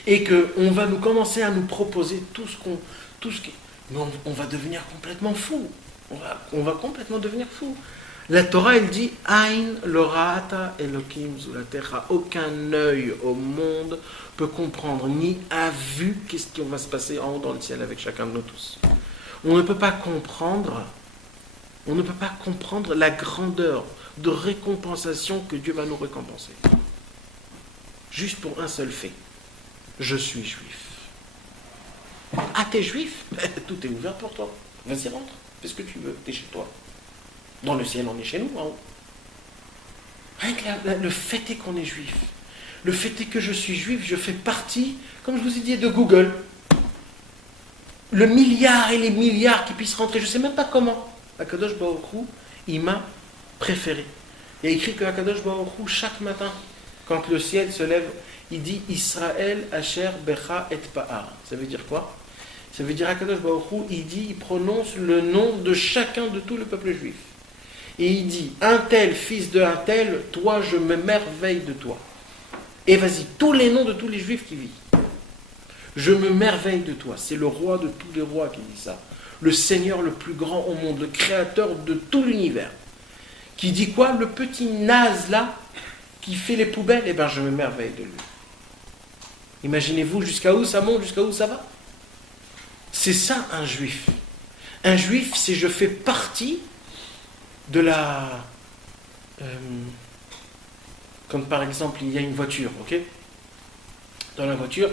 et qu'on va nous commencer à nous proposer tout ce qui... On va devenir complètement fou. On va complètement devenir fou. La Torah, elle dit Ain lorata Elokim zulatecha. Aucun œil au monde peut comprendre, ni a vu qu'est-ce qui va se passer en haut dans le ciel avec chacun de nous tous. On ne peut pas comprendre la grandeur de récompensation que Dieu va nous récompenser. Juste pour un seul fait. Je suis juif. Ah, t'es juif? Tout est ouvert pour toi. Vas-y, rentre. Fais ce que tu veux. T'es chez toi. Dans le ciel, on est chez nous, en haut. Rien que le fait est qu'on est juif. Le fait est que je suis juif, je fais partie, comme je vous ai dit, de Google. Le milliard et les milliards qui puissent rentrer, je ne sais même pas comment. Akadosh Baruch Hu, il m'a préféré. Il y a écrit que Akadosh Baruch Hu, chaque matin, quand le ciel se lève, il dit Israël Asher Becha et Pa'ar. Ça veut dire quoi? Ça veut dire Akadosh Baruch Hu, il prononce le nom de chacun de tout le peuple juif. Et il dit, un tel, fils de un tel, toi je me merveille de toi. Et vas-y, tous les noms de tous les juifs qui vivent. Je me merveille de toi. C'est le roi de tous les rois qui dit ça. Le Seigneur le plus grand au monde, le créateur de tout l'univers. Qui dit quoi? Le petit naze là, qui fait les poubelles, eh bien je me merveille de lui. Imaginez-vous jusqu'à où ça monte, jusqu'à où ça va. C'est ça un juif. Un juif, c'est je fais partie de la... Comme par exemple, il y a une voiture, ok? Dans la voiture,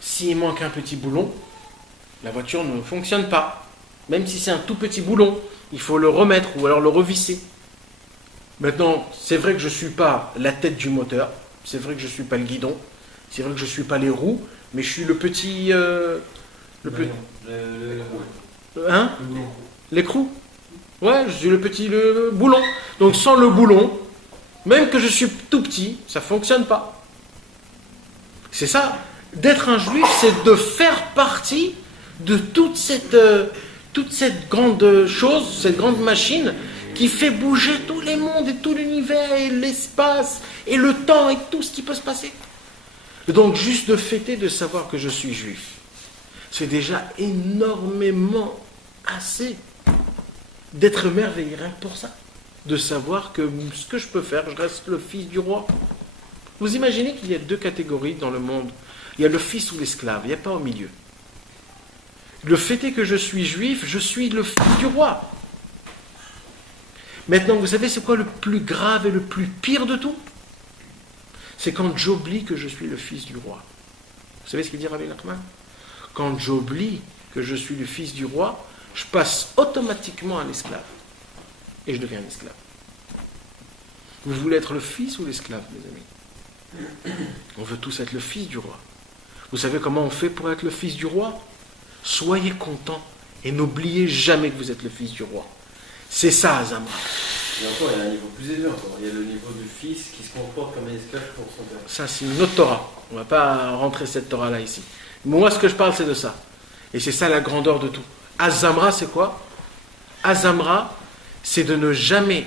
s'il manque un petit boulon, la voiture ne fonctionne pas. Même si c'est un tout petit boulon, il faut le remettre ou alors le revisser. Maintenant, c'est vrai que je ne suis pas la tête du moteur, c'est vrai que je ne suis pas le guidon, c'est vrai que je ne suis pas les roues, mais je suis le petit... Hein? L'écrou. Ouais, je suis le boulon. Donc sans le boulon, même que je suis tout petit, ça ne fonctionne pas. C'est ça. D'être un juif, c'est de faire partie de toute cette grande chose, cette grande machine qui fait bouger tous les mondes et tout l'univers et l'espace et le temps et tout ce qui peut se passer. Et donc juste de fêter, de savoir que je suis juif, c'est déjà énormément assez d'être émerveillé rien que pour ça. De savoir que ce que je peux faire, je reste le fils du roi. Vous imaginez qu'il y a deux catégories dans le monde. Il y a le fils ou l'esclave, il n'y a pas au milieu. Le fait est que je suis juif, je suis le fils du roi. Maintenant, vous savez c'est quoi le plus grave et le plus pire de tout? C'est quand j'oublie que je suis le fils du roi. Vous savez ce qu'il dit Rabbi Nachman? Quand j'oublie que je suis le fils du roi, je passe automatiquement à l'esclave. Et je deviens un esclave. Vous voulez être le fils ou l'esclave, mes amis? On veut tous être le fils du roi. Vous savez comment on fait pour être le fils du roi? Soyez contents et n'oubliez jamais que vous êtes le fils du roi. C'est ça, Azamra. Et encore, il y a un niveau plus élevé encore. Il y a le niveau du fils qui se comporte comme un esclave pour son père. Ça, c'est une autre Torah. On ne va pas rentrer cette Torah-là ici. Moi, ce que je parle, c'est de ça. Et c'est ça la grandeur de tout. Azamra, c'est quoi? Azamra, c'est de ne jamais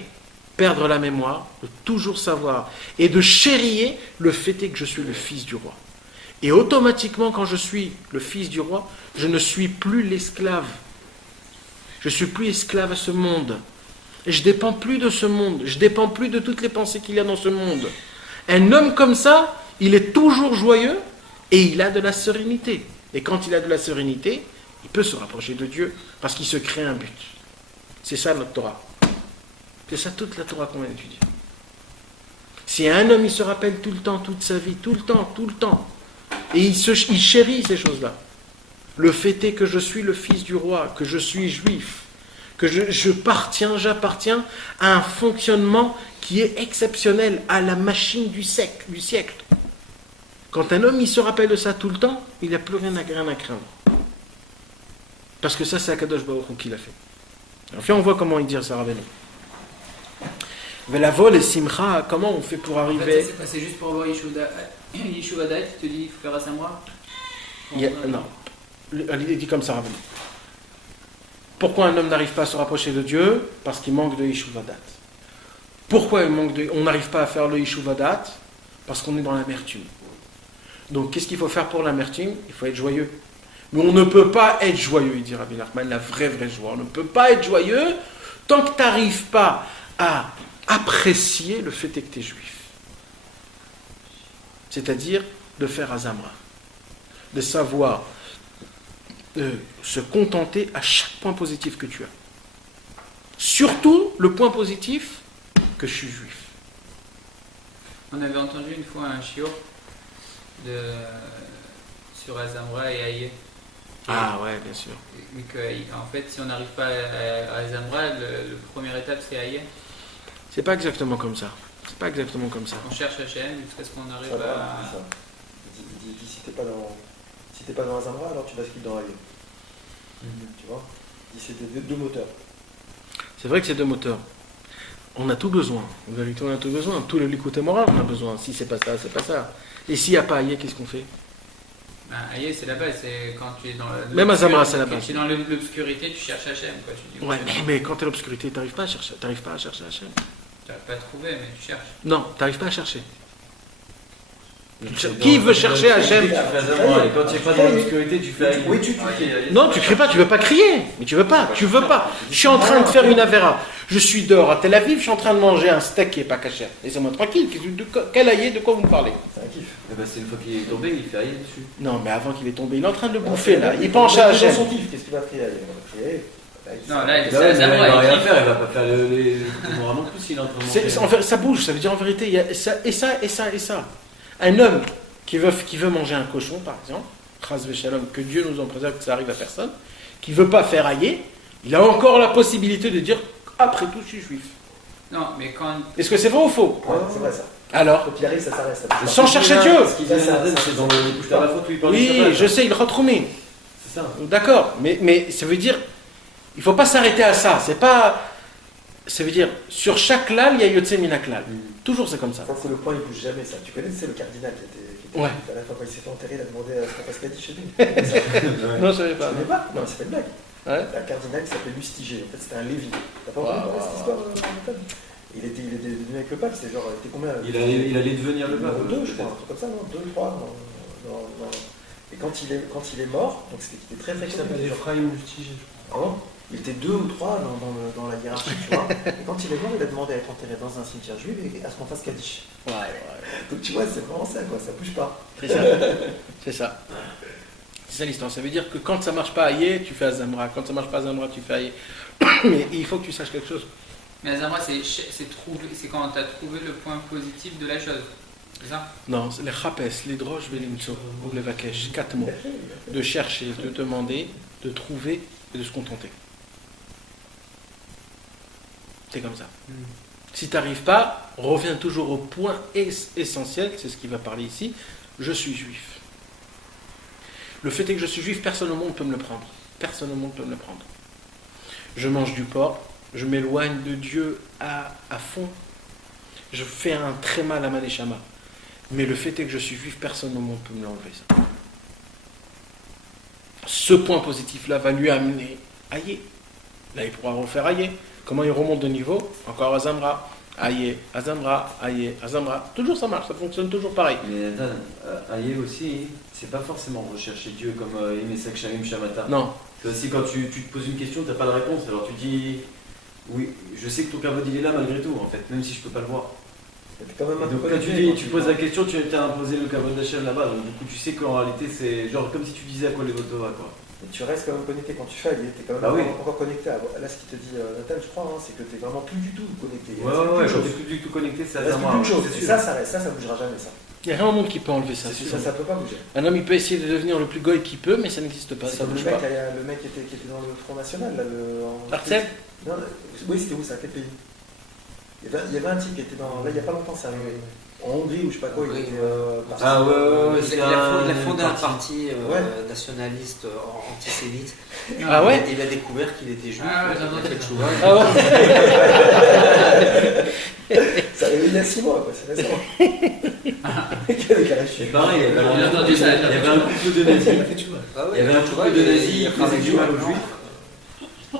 perdre la mémoire, de toujours savoir, et de chérir le fait est que je suis le fils du roi. Et automatiquement, quand je suis le fils du roi, je ne suis plus l'esclave. Je ne suis plus esclave à ce monde. Je ne dépends plus de ce monde. Je ne dépends plus de toutes les pensées qu'il y a dans ce monde. Un homme comme ça, il est toujours joyeux et il a de la sérénité. Et quand il a de la sérénité, il peut se rapprocher de Dieu parce qu'il se crée un but. C'est ça notre Torah. C'est ça toute la Torah qu'on vient d'étudier. Si un homme, il se rappelle tout le temps, toute sa vie, tout le temps, et il chérit ces choses-là. Le fait est que je suis le fils du roi, que je suis juif, que j'appartiens à un fonctionnement qui est exceptionnel, à la machine du siècle. Quand un homme, il se rappelle de ça tout le temps, il n'a plus rien à craindre. Parce que ça, c'est Akadosh Baruch Hu qui l'a fait. Enfin, on voit comment il dit ça, Rabbeinu. Mais la vol et simcha, comment on fait pour arriver... C'est juste pour avoir Yeshuva Date, tu te dis il faut faire Asamra. Non, il dit comme ça, Rabbeinu. Pourquoi un homme n'arrive pas à se rapprocher de Dieu? Parce qu'il manque de Yeshuva Date. Pourquoi on n'arrive pas à faire le Yeshuva Date? Parce qu'on est dans l'amertume. Donc, qu'est-ce qu'il faut faire pour l'amertume? Il faut être joyeux. Mais on ne peut pas être joyeux, il dit Rabbi Nachman, la vraie joie. On ne peut pas être joyeux tant que tu n'arrives pas à apprécier le fait que tu es juif. C'est-à-dire de faire Azamra. De savoir se contenter à chaque point positif que tu as. Surtout le point positif que je suis juif. On avait entendu une fois un shiur sur Azamra et Aïe. Ah ouais, bien sûr. Mais en fait, si on n'arrive pas à Azamra, la première étape c'est Aïe. C'est pas exactement comme ça. C'est pas exactement comme ça. On cherche Hachem jusqu'à ce qu'on arrive Ah, à... c'est ça. Il dit si t'es pas dans Azamra, alors tu bascules dans Aïe. Tu vois? Il dit c'est deux moteurs. C'est vrai que c'est deux moteurs. On a tout besoin. En vérité, on a tout besoin. Tout le côté moral, on a besoin. Si c'est pas ça, c'est pas ça. Et s'il n'y a pas Aïe, qu'est-ce qu'on fait? Aïe, c'est la base. C'est quand tu es dans même Azamra, c'est la base. Quand tu es dans l'obscurité, tu cherches Hachem. Quoi. Tu dis, ouais, mais quand tu es à l'obscurité, tu n'arrives pas à chercher Hachem. Tu n'as pas trouvé, mais tu cherches. Non, tu n'arrives pas à chercher. Qui veut chercher Hachem? Quand tu n'es pas dans l'obscurité, tu fais... Oui, tu cries. Non, tu cries pas, tu veux pas crier. Mais tu veux pas. Je suis en train de faire une avéra. Je suis dehors à Tel Aviv, je suis en train de manger un steak qui n'est pas caché. Laissez-moi tranquille. Quel aïe, de quoi vous me parlez? C'est un kiff. C'est une fois qu'il est tombé, il fait aïe dessus. Non, mais avant qu'il est tombé, il est en train de le bouffer là. Il penche à Hachem. Dans son kiff, qu'est-ce qu'il va crier? Il va crier. Non, là, Il va rien faire, il va pas faire les moras non plus s'il est en train de manger. Ça bouge, ça veut dire en vérité, il y a ça et ça et ça et ça. Un homme qui veut manger un cochon, par exemple, Chas v'Shalom, que Dieu nous en préserve, que ça arrive à personne, qui veut pas faire ailler, il a encore la possibilité de dire après tout, je suis juif. Non, mais quand. Est-ce que c'est vrai ou faux? Ouais, c'est vrai ça. Alors? Quand il arrive, ça s'arrête. Sans chercher Dieu. Ce qu'il vient c'est dans le couche à la faute où il parle du Oui, Shabbat. je sais, il retroumé. C'est ça. D'accord, mais ça veut dire, il faut pas s'arrêter à ça. C'est pas. Ça veut dire, sur chaque lal, il y a Yotse Minaklal. Toujours c'est comme ça. Ça, c'est le point, il bouge jamais ça. Tu connais, c'est le cardinal qui était Ouais. à la fois quand il s'est fait enterrer, il a demandé à ce qu'on fasse chez lui. Non, je savais Tu pas. connais pas? Non, c'est pas une blague. Ouais. Un cardinal qui s'appelait Lustiger. En fait, c'était un Lévi. T'as pas entendu parler de cette histoire, Antoine? Il était venu avec le pape, c'est genre, il était combien? Il allait devenir le pape. Deux, je crois, un truc comme ça, non? 2, 3. Et quand il est mort, donc c'était très Il flexible. s'appelle Ephraim Lustiger. Il était 2 ou 3 dans la hiérarchie, tu vois. Et quand il est mort, il a demandé à être enterré dans un cimetière juif et à ce qu'on fasse Kaddish. Ouais. Donc tu vois, c'est vraiment ça, quoi. Ça bouge pas. C'est ça. C'est ça. C'est ça l'histoire. Ça veut dire que quand ça marche pas aïe, tu fais Azamra. Quand ça marche pas Azamra, tu fais aïe. Mais il faut que tu saches quelque chose. Mais Azamra, c'est quand tu as trouvé le point positif de la chose. C'est ça? Non, c'est les chapes, les droches, les limso, ou les vakesh. 4 mots. De chercher, de demander, de trouver et de se contenter. C'est comme ça. Si tu n'arrives pas, reviens toujours au point essentiel, c'est ce qu'il va parler ici, je suis juif. Le fait est que je suis juif, personne au monde peut me le prendre. Personne au monde peut me le prendre. Je mange du porc, je m'éloigne de Dieu à fond. Je fais un très mal à Maneshama. Mais le fait est que je suis juif, personne au monde peut me l'enlever. Ça. Ce point positif-là va lui amener aïe. Là, il pourra refaire aïe. Comment il remonte de niveau? Encore Azamra, aïe, Azamra, aïe, Azamra. Toujours ça marche, ça fonctionne toujours pareil. Mais Nathan, aïe aussi, c'est pas forcément rechercher Dieu comme Imesek Shamim Shamata. Non. C'est aussi quand tu te poses une question, tu n'as pas de réponse, alors tu dis Oui, je sais que ton kavod il est là malgré tout en fait, même si je peux pas le voir. T'es quand même un Et donc peu quand tu connecté, dis, tu poses la question, tu as imposé le kavod d'Hachem là-bas, donc du coup tu sais qu'en réalité c'est genre comme si tu disais à quoi les Votova quoi. Mais tu restes quand même connecté quand tu fais allier, t'es quand même Bah oui. encore connecté. Là, ce qu'il te dit Nathan, je crois, hein, c'est que t'es vraiment plus du tout connecté. Ouais, Il quand reste t'es plus du tout connecté, c'est plus à d'une chose. c'est Et sûr. ça reste, ça bougera jamais, ça. Il n'y a rien au monde qui peut enlever ça. C'est c'est sûr, ça. ça peut pas bouger. Un homme, il peut essayer de devenir le plus goy qu'il peut, mais ça n'existe pas, C'est ça comme bouge le mec, pas. le mec qui était dans le Front National, là, Artsel Non, oui, c'était où ça? Quel pays? Il y avait un type qui était dans. Là, il n'y a pas longtemps, c'est arrivé. En Hongrie ou je sais pas quoi. Hongrie, Il était, Ah ouais, Il c'est a fondé un parti Ouais. nationaliste antisémite. Ah ouais? Il a découvert qu'il était juif. Ah ouais, il a j'entends fait ça. tchouva. Ah ouais. Ça arrivé il y a 6 mois, quoi, c'est récent. Quel carré, je suis. C'est pareil, il y avait J'ai entendu ça, il y avait un couple de nazis. Ah ouais, Il y avait un tu couple vois, de il a nazis qui faisaient travaillé du mal aux juifs.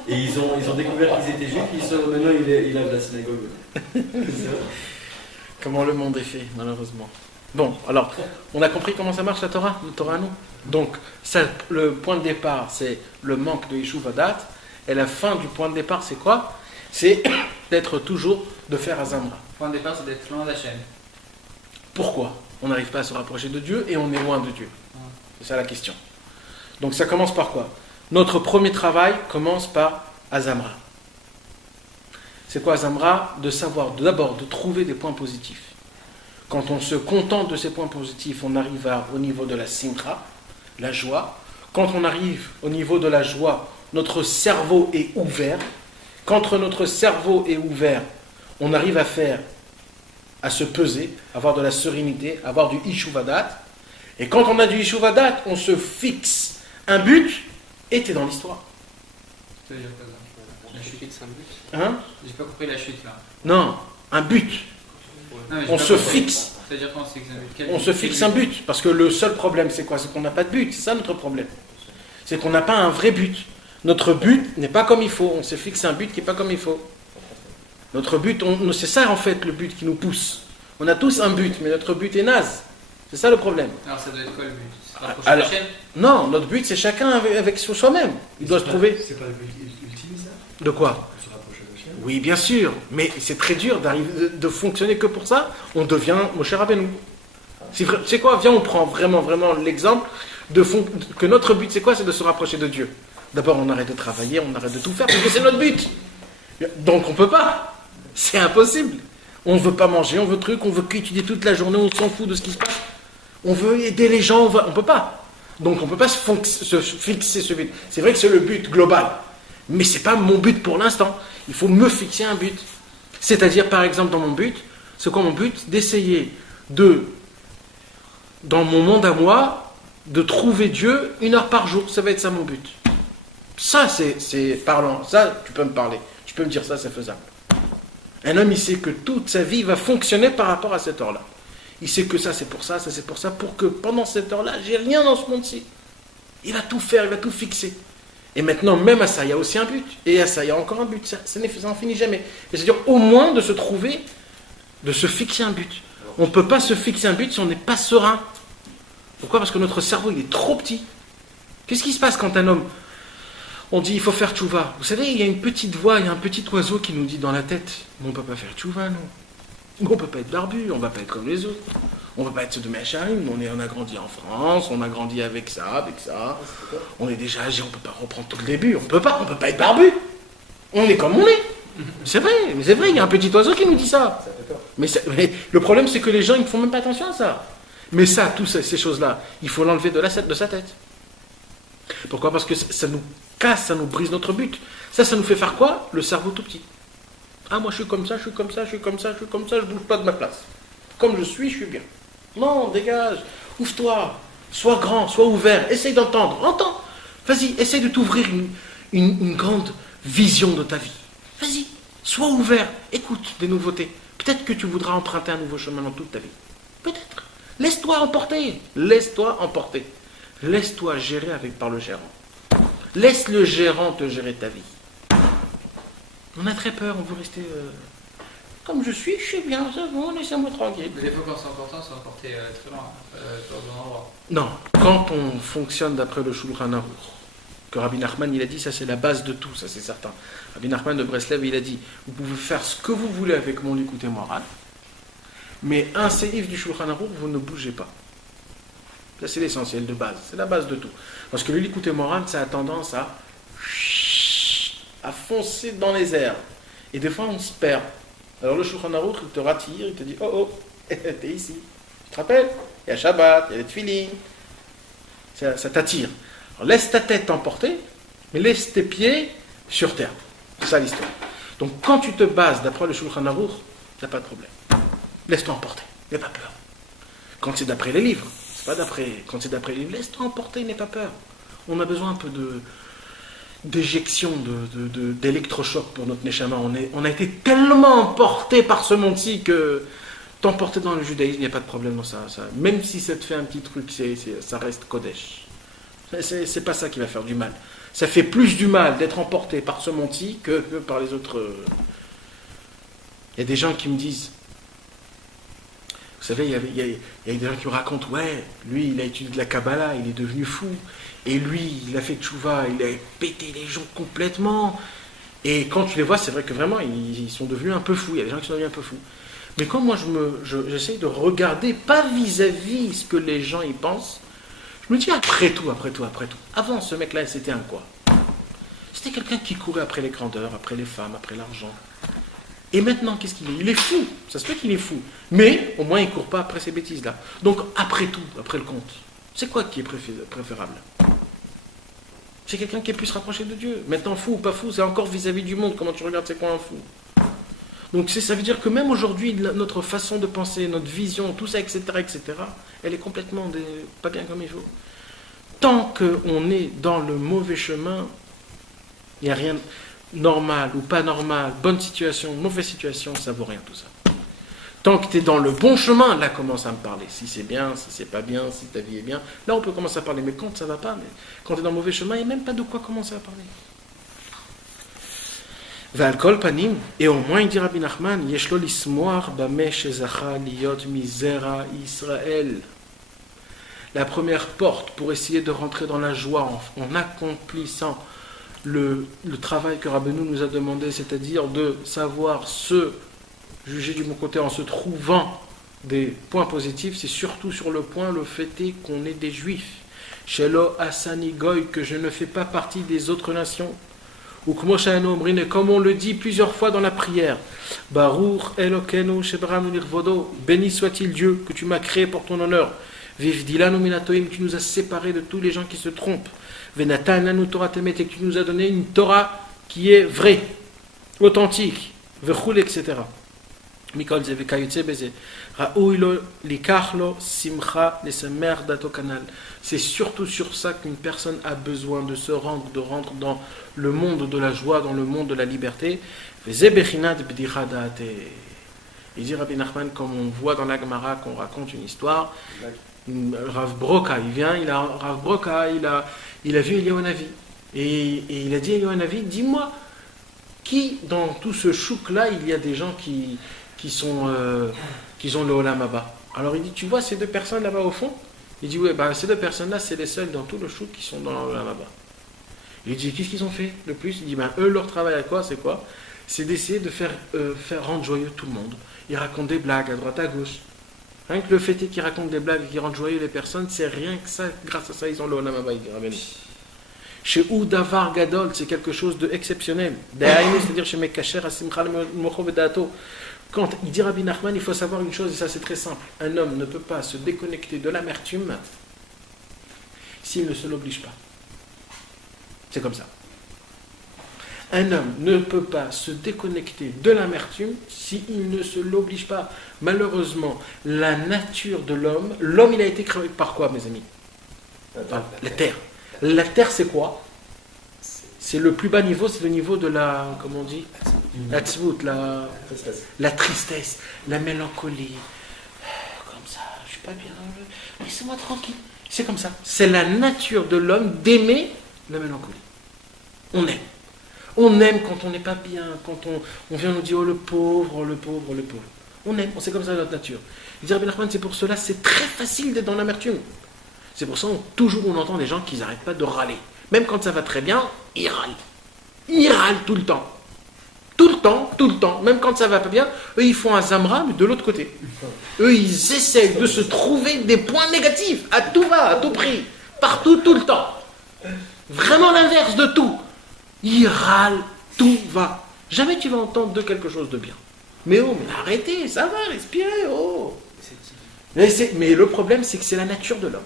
Et ils ont découvert qu'ils étaient juifs, maintenant il a de la synagogue. C'est vrai. Comment le monde est fait, malheureusement. Bon, alors, on a compris comment ça marche la Torah à nous. Donc, ça, le point de départ, c'est le manque de Yishuv Hadat. Et la fin du point de départ, c'est quoi? C'est d'être toujours de faire Azamra. Le point de départ, c'est d'être loin d'Hachem. Pourquoi on n'arrive pas à se rapprocher de Dieu et on est loin de Dieu? C'est ça la question. Donc ça commence par quoi? Notre premier travail commence par Azamra. C'est quoi Azamra? De savoir d'abord de trouver des points positifs. Quand on se contente de ces points positifs, on arrive au niveau de la simcha, la joie. Quand on arrive au niveau de la joie, notre cerveau est ouvert. Quand notre cerveau est ouvert, on arrive à se peser, avoir de la sérénité, avoir du Yishuv Hadat. Et quand on a du Yishuv Hadat, on se fixe un but et t'es dans l'histoire. Ça veut dire quoi, ça? La chute. C'est un but. Hein? J'ai pas compris la chute là. Non, un but. Non, mais j'ai On pas se compris. fixe. Ça veut dire qu'on se fixe un but. Quel On but? se fixe un but. Parce que le seul problème, c'est quoi? C'est qu'on n'a pas de but. C'est ça notre problème. C'est qu'on n'a pas un vrai but. Notre but n'est pas comme il faut. On se fixe un but qui n'est pas comme il faut. Notre but, c'est ça en fait le but qui nous pousse. On a tous un but, mais notre but est naze. C'est ça le problème. Alors ça doit être quoi le but? Se rapprocher Alors, d'Hachem? non, notre but c'est chacun avec soi-même. Il doit se trouver. C'est pas le but ultime, ça? De quoi? De se rapprocher de Hachem. Oui, bien sûr, mais c'est très dur de fonctionner que pour ça. On devient Moshe Rabbeinu. C'est quoi? Viens, on prend vraiment l'exemple que notre but c'est quoi? C'est de se rapprocher de Dieu. D'abord, on arrête de travailler, on arrête de tout faire parce que c'est notre but. Donc on peut pas. C'est impossible. On veut pas manger, on veut on veut étudier toute la journée, on s'en fout de ce qui se passe. On veut aider les gens, on peut pas. Donc on peut pas se fixer ce but. C'est vrai que c'est le but global, mais c'est pas mon but pour l'instant. Il faut me fixer un but. C'est-à-dire, par exemple, dans mon but, c'est quoi mon but? D'essayer dans mon monde à moi, de trouver Dieu 1 heure par jour. Ça va être ça mon but. Ça, c'est parlant. Ça, tu peux me parler. Tu peux me dire ça, c'est faisable. Un homme, il sait que toute sa vie va fonctionner par rapport à cette heure-là. Il sait que ça, c'est pour ça c'est pour ça, pour que pendant cette heure-là, j'ai rien dans ce monde-ci. Il va tout faire, il va tout fixer. Et maintenant, même à ça, il y a aussi un but. Et à ça, il y a encore un but. Ça n'en finit jamais. C'est-à-dire, au moins, de se fixer un but. On ne peut pas se fixer un but si on n'est pas serein. Pourquoi? Parce que notre cerveau, il est trop petit. Qu'est-ce qui se passe quand un homme... On dit il faut faire tchouva. Vous savez, il y a une petite voix, il y a un petit oiseau qui nous dit dans la tête, on ne peut pas faire tchouva, nous. On ne peut pas être barbu, on ne va pas être comme les autres. On ne va pas être ceux de Mecharim. On a grandi en France, on a grandi avec ça. On est déjà âgé, on ne peut pas reprendre tout le début. On ne peut pas être barbu. On est comme on est. C'est vrai, il y a un petit oiseau qui nous dit ça. Ça fait peur. Mais le problème, c'est que les gens, ils ne font même pas attention à ça. Mais ça, toutes ces choses-là, il faut l'enlever de sa tête. Pourquoi? Parce que ça nous casse, ça nous brise notre but. Ça nous fait faire quoi? Le cerveau tout petit. Ah, moi je suis comme ça, je bouge pas de ma place. Comme je suis bien. Non, dégage, ouvre-toi, sois grand, sois ouvert, essaye d'entendre, entends. Vas-y, essaye de t'ouvrir une grande vision de ta vie. Vas-y, sois ouvert, écoute des nouveautés. Peut-être que tu voudras emprunter un nouveau chemin dans toute ta vie. Peut-être. Laisse-toi emporter. Laisse-toi gérer par le gérant. Laisse le gérant te gérer ta vie. On a très peur, on veut rester comme je suis bien, c'est bon, laissez-moi tranquille. Mais des fois, quand c'est important, c'est emporté très loin, pas au bon endroit. Non, quand on fonctionne d'après le Shulchan Aruch, que Rabbi Nachman il a dit, ça c'est la base de tout, ça c'est certain. Rabbi Nachman de Breslev il a dit, vous pouvez faire ce que vous voulez avec mon likutei moharan, mais un séif du Shulchan Aruch, vous ne bougez pas. Ça c'est l'essentiel de base, c'est la base de tout. Parce que le likutei moharan, ça a tendance à foncer dans les airs. Et des fois on se perd. Alors le Shulchan Aruch il te rattire, il te dit, oh, t'es ici. Tu te rappelles? Il y a Shabbat, il y a les tefilin. Ça t'attire. Alors, laisse ta tête t'emporter, mais laisse tes pieds sur terre. C'est ça l'histoire. Donc quand tu te bases d'après le Shulchan Aruch, t'as pas de problème. Laisse-toi emporter, n'aie pas peur. Quand c'est d'après les livres, c'est pas d'après. Quand c'est d'après les livres, laisse-toi emporter, n'aie pas peur. On a besoin un peu d'éjection, d'électrochoc pour notre neshama. On a été tellement emporté par ce monde-ci que t'emporter dans le judaïsme, il n'y a pas de problème dans ça. Même si ça te fait un petit truc, ça reste Kodesh. C'est pas ça qui va faire du mal. Ça fait plus du mal d'être emporté par ce monde-ci que par les autres. Il y a des gens qui me disent, vous savez, il y a des gens qui me racontent, ouais, lui il a étudié de la Kabbalah, il est devenu fou, et lui il a fait tchouva, il a pété les gens complètement, et quand tu les vois, c'est vrai que vraiment ils sont devenus un peu fous, il y a des gens qui sont devenus un peu fous. Mais quand moi j'essaye de regarder, pas vis-à-vis ce que les gens y pensent, je me dis après tout, avant ce mec-là c'était un quoi? C'était quelqu'un qui courait après les grandeurs, après les femmes, après l'argent. Et maintenant, qu'est-ce qu'il est? Il est fou, ça se fait qu'il est fou. Mais au moins, il ne court pas après ces bêtises-là. Donc, après tout, après le compte, c'est quoi qui est préférable? C'est quelqu'un qui est plus rapproché de Dieu. Maintenant, fou ou pas fou, c'est encore vis-à-vis du monde. Comment tu regardes, c'est quoi un fou? Donc, ça veut dire que même aujourd'hui, notre façon de penser, notre vision, tout ça, etc., elle est complètement pas bien comme il faut. Tant qu'on est dans le mauvais chemin, il n'y a rien... normal ou pas normal, bonne situation, mauvaise situation, ça vaut rien tout ça. Tant que tu es dans le bon chemin, là commence à me parler. Si c'est bien, si c'est pas bien, si ta vie est bien, là on peut commencer à parler. Mais quand ça va pas, quand tu es dans le mauvais chemin, il n'y a même pas de quoi commencer à parler. Ve'al panim, et au moins il dit Rabbi Nachman, yeshlo lismoar bameh shezacha liyot mizera Israël. La première porte pour essayer de rentrer dans la joie en accomplissant le travail que Rabbeinu nous a demandé, c'est-à-dire de savoir se juger du bon côté en se trouvant des points positifs, c'est surtout sur le fait est qu'on est des juifs. Shelo Asani Goy, que je ne fais pas partie des autres nations. Ou comme on le dit plusieurs fois dans la prière, Baruch Elokenu Shebranu Nirvodo, béni soit-il Dieu que tu m'as créé pour ton honneur. Viv Dilanu Minatoim, tu nous as séparés de tous les gens qui se trompent. Venatan Lanu Torah Temet, et tu nous as donné une Torah qui est vraie, authentique, Vechul, etc. Mikol Zevekayutse Beze. Raouilo Likachlo Simcha Lesemer Dato Kanal. C'est surtout sur ça qu'une personne a besoin de se rendre, de rentrer dans le monde de la joie, dans le monde de la liberté. Vezebechinat Bdicha Daate. Il dit Rabbi Nachman, comme on voit dans la Gemara qu'on raconte une histoire, Rav Broka, Rav Broka, il a vu Eliyahu Hanavi. Et il a dit à Eliyahu Hanavi, dis-moi, qui dans tout ce chouk-là, il y a des gens qui ont le Olam Haba. Alors il dit, tu vois ces deux personnes là-bas au fond? Il dit, oui, ces deux personnes-là, c'est les seules dans tout le chouk qui sont dans l'Olam Haba. Il dit, qu'est-ce qu'ils ont fait le plus? Il dit, eux, leur travail à quoi? C'est quoi? C'est d'essayer de faire rendre joyeux tout le monde. Ils racontent des blagues à droite à gauche. Rien que le fait est qu'ils racontent des blagues et qu'ils rendent joyeux les personnes, c'est rien que ça, grâce à ça, ils ont le Olam Haba, il dit Rabbeinu. Chez Oudavar Gadol, c'est quelque chose d'exceptionnel. C'est-à-dire chez Mekacher, Asimcha, Mocho Vedato. Quand il dit Rabbi Nachman, il faut savoir une chose, et ça c'est très simple. Un homme ne peut pas se déconnecter de l'amertume s'il ne se l'oblige pas. C'est comme ça. Un homme ne peut pas se déconnecter de l'amertume s'il ne se l'oblige pas. Malheureusement, la nature de l'homme il a été créé par quoi, mes amis? La terre. La terre, c'est quoi? C'est le plus bas niveau, c'est le niveau de la, comment on dit? La tzvout, la tristesse, la mélancolie. Comme ça, je suis pas bien, laissez-moi tranquille. C'est comme ça. C'est la nature de l'homme d'aimer la mélancolie. On aime. On aime quand on n'est pas bien, quand on vient nous dire, oh le pauvre, le pauvre, le pauvre. On aime, c'est comme ça notre nature. Il dit Rabbi Nachman, c'est pour cela, c'est très facile d'être dans l'amertume. C'est pour ça toujours on entend des gens qui n'arrêtent pas de râler. Même quand ça va très bien, il râle. Il râle tout le temps. Tout le temps. Même quand ça va pas bien, eux, ils font un zamra, mais de l'autre côté. Eux, ils essayent de se trouver des points négatifs. À tout va, à tout prix. Partout, tout le temps. Vraiment l'inverse de tout. Ils râlent, tout va. Jamais tu vas entendre de quelque chose de bien. Mais arrêtez, ça va, respirez, Mais le problème, c'est que c'est la nature de l'homme.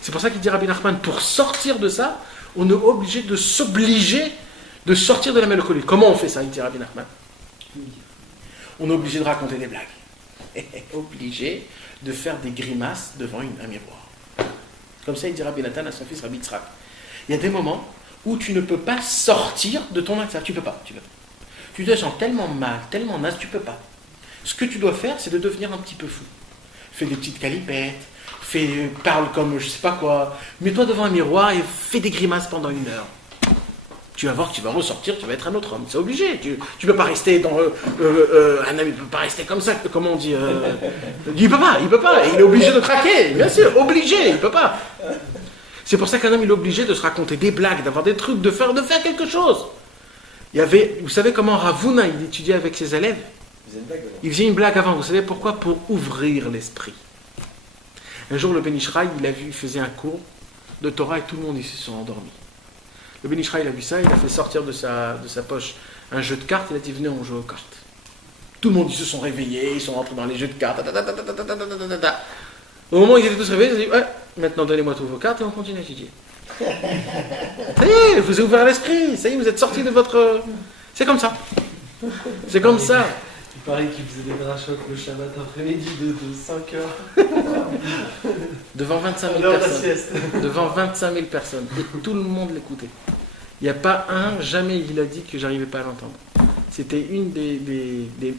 C'est pour ça qu'il dit Rabbi Nachman, pour sortir de ça, on est obligé de s'obliger de sortir de la mélancolie. Comment on fait ça, il dit Rabbi Nachman? On est obligé de raconter des blagues. Obligé de faire des grimaces devant un miroir. Comme ça, il dit Rabbi Nathan à son fils Rabbi Yitzhak. Il y a des moments où tu ne peux pas sortir de ton acte. Tu peux pas. Tu te sens tellement mal, tellement naze, tu peux pas. Ce que tu dois faire, c'est de devenir un petit peu fou. Fais des petites calipettes, parle comme je sais pas quoi. Mets-toi devant un miroir et fais des grimaces pendant 1 heure. Tu vas voir que tu vas ressortir, tu vas être un autre homme. C'est obligé. Tu peux pas rester dans... un homme, il peut pas rester comme ça. Comment on dit il peut pas. Il est obligé de craquer. Bien sûr, obligé. Il peut pas. C'est pour ça qu'un homme, il est obligé de se raconter des blagues, d'avoir des trucs, de faire quelque chose. Vous savez comment Ravuna, il étudiait avec ses élèves? Il faisait une blague avant. Vous savez pourquoi? Pour ouvrir l'esprit. Un jour, le Ben Ishraï, il faisait un cours de Torah et tout le monde, ils se sont endormis. Le Ben Ishraï, il a vu ça, il a fait sortir de sa poche un jeu de cartes, il a dit venez, on joue aux cartes. Tout le monde, ils se sont réveillés, ils sont rentrés dans les jeux de cartes. Au moment où ils étaient tous réveillés, ils ont dit ouais, maintenant donnez-moi toutes vos cartes et on continue à étudier. Ça y est, je vous ai ouvert l'esprit, ça y est, vous êtes sortis de votre... C'est comme ça. C'est comme ça. Il paraît qu'il faisait des drachocs le Shabbat après-midi de 5 heures. Devant 25 000 personnes. Devant 25 000 personnes. Et tout le monde l'écoutait. Il n'y a pas jamais il a dit que j'arrivais pas à l'entendre. C'était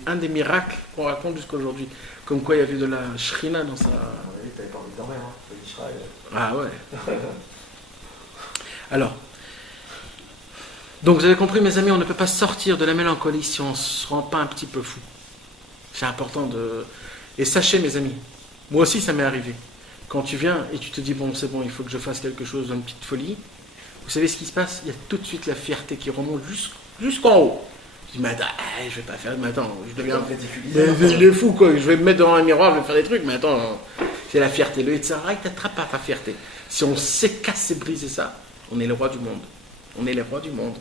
un des miracles qu'on raconte jusqu'à aujourd'hui. Comme quoi il y avait de la shrina dans sa... Oui, t'avais pas envie de dormir, hein. Ah ouais. Alors, donc vous avez compris mes amis, on ne peut pas sortir de la mélancolie si on ne se rend pas un petit peu fou. C'est important de... Et sachez mes amis, moi aussi ça m'est arrivé. Quand tu viens et tu te dis bon c'est bon, il faut que je fasse quelque chose d'une petite folie, vous savez ce qui se passe? Il y a tout de suite la fierté qui remonte jusqu'en haut. Je dis mais attends, je vais pas faire, mais attends, je deviens il est fou quoi, je vais me mettre devant un miroir, je vais faire des trucs, mais attends, c'est la fierté. Le Yetzirah, il t'attrape par ta fierté. Si on sait casser, briser ça, on est le roi du monde. On est les rois du monde.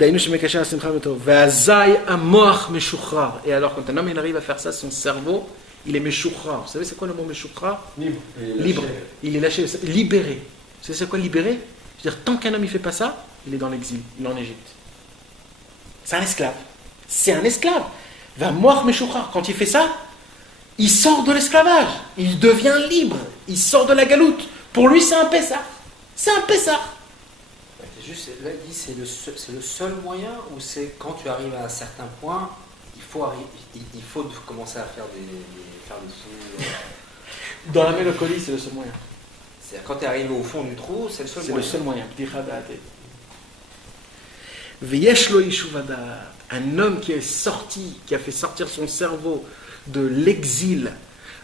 Et alors quand un homme il arrive à faire ça, son cerveau il est meshuchrar. Vous savez c'est quoi le mot meshuchrar? Libre. Il est lâché, libéré. Vous savez c'est quoi libéré? C'est-à-dire tant qu'un homme il fait pas ça, il est dans l'exil, il est en Égypte. C'est un esclave. C'est un esclave. Quand il fait ça, il sort de l'esclavage. Il devient libre. Il sort de la galoute. Pour lui c'est un pessah. C'est un pessah. C'est juste, là, il dit c'est le seul moyen ou c'est quand tu arrives à un certain point, il faut commencer à faire faire des sous. Dans la mélancolie, c'est le seul moyen. C'est-à-dire quand tu es arrivé au fond du trou, c'est le seul moyen. C'est le seul moyen. Un homme qui a fait sortir son cerveau de l'exil,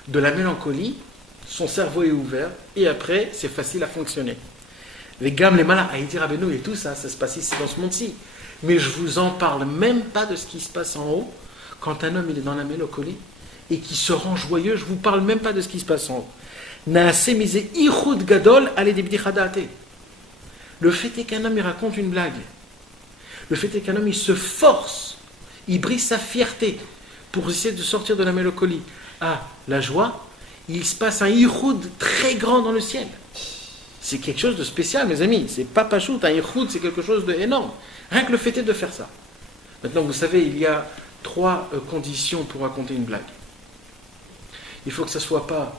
de la mélancolie, son cerveau est ouvert et après, c'est facile à fonctionner. Les gammes, les malins, il dit Rabbeinu et tout ça se passe ici dans ce monde-ci. Mais je vous en parle même pas de ce qui se passe en haut. Quand un homme il est dans la mélancolie et qui se rend joyeux, je vous parle même pas de ce qui se passe en haut. Le fait est qu'un homme il raconte une blague. Le fait est qu'un homme il se force, il brise sa fierté pour essayer de sortir de la mélancolie à la joie. Il se passe un ihoud très grand dans le ciel. C'est quelque chose de spécial, mes amis. C'est pas pachout, un ihoud, c'est quelque chose d'énorme. Rien que le fait est de faire ça. Maintenant, vous savez, il y a 3 conditions pour raconter une blague. Il faut que ça soit pas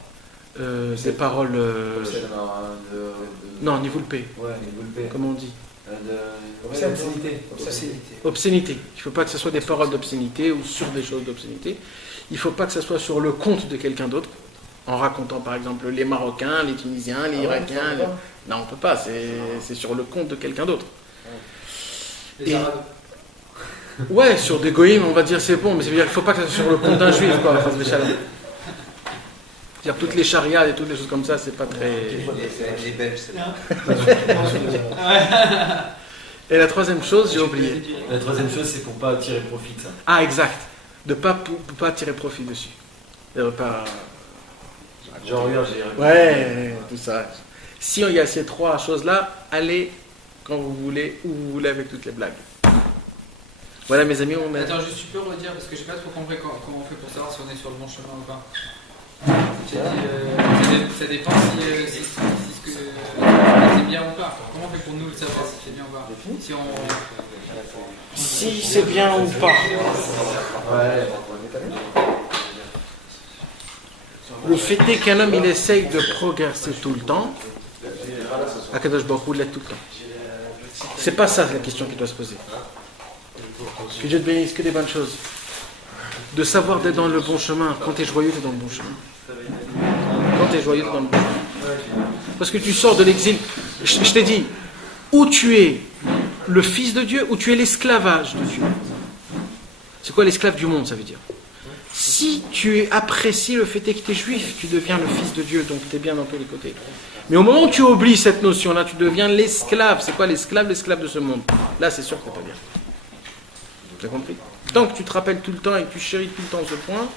des paroles... Non, niveau le P. Ouais, niveau le P. Comment on dit? Obscénité. Obscénité. Il ne faut pas que ce soit des paroles d'obscénité ou sur des choses d'obscénité. Il ne faut pas que ce soit sur le compte de quelqu'un d'autre. En racontant par exemple les Marocains, les Tunisiens, les Irakiens. Non, on ne peut pas, c'est sur le compte de quelqu'un d'autre. Les Arabes. Ouais, sur des goïms, on va dire c'est bon, mais ça veut dire qu'il ne faut pas que ça soit sur le compte d'un juif, quoi. Dire toutes les charias et toutes les choses comme ça, c'est pas très. Les Belges, c'est là. Et la troisième chose, j'ai oublié. La troisième chose, c'est pour pas tirer profit de ça. Ah, exact. De pas tirer profit dessus. De pas. Genre, regarde, j'ai. Ouais, tout ça. Si il y a ces trois choses-là, allez quand vous voulez, où vous voulez avec toutes les blagues. Voilà, mes amis, on a. Attends, juste tu peux redire parce que je sais pas trop compris comment on fait pour savoir si on est sur le bon chemin ou pas. J'ai dit, ça dépend si ce que c'est bien ou pas. Comment on fait pour nous le savoir si c'est bien ou pas? Si c'est bien ou pas. Le fait est qu'un homme il essaye de progresser tout le temps. Akadosh Baruch Hu l'aide tout le temps. C'est pas ça la question qui doit se poser. Que Dieu te bénisse, que des bonnes choses. De savoir d'être dans le bon chemin. Quand tu es joyeux, tu es dans le bon chemin. Quand tu es joyeux, tu es dans le bon chemin. Parce que tu sors de l'exil. Je t'ai dit, ou tu es le fils de Dieu, ou tu es l'esclavage de Dieu. C'est quoi l'esclave du monde, ça veut dire? Si tu apprécies le fait que tu es juif, tu deviens le fils de Dieu, donc tu es bien dans tous les côtés. Mais au moment où tu oublies cette notion-là, tu deviens l'esclave. C'est quoi l'esclave? L'esclave de ce monde. Là, c'est sûr que tu n'es pas bien. Tu as compris? Tant que tu te rappelles tout le temps et que tu chéris tout le temps ce point,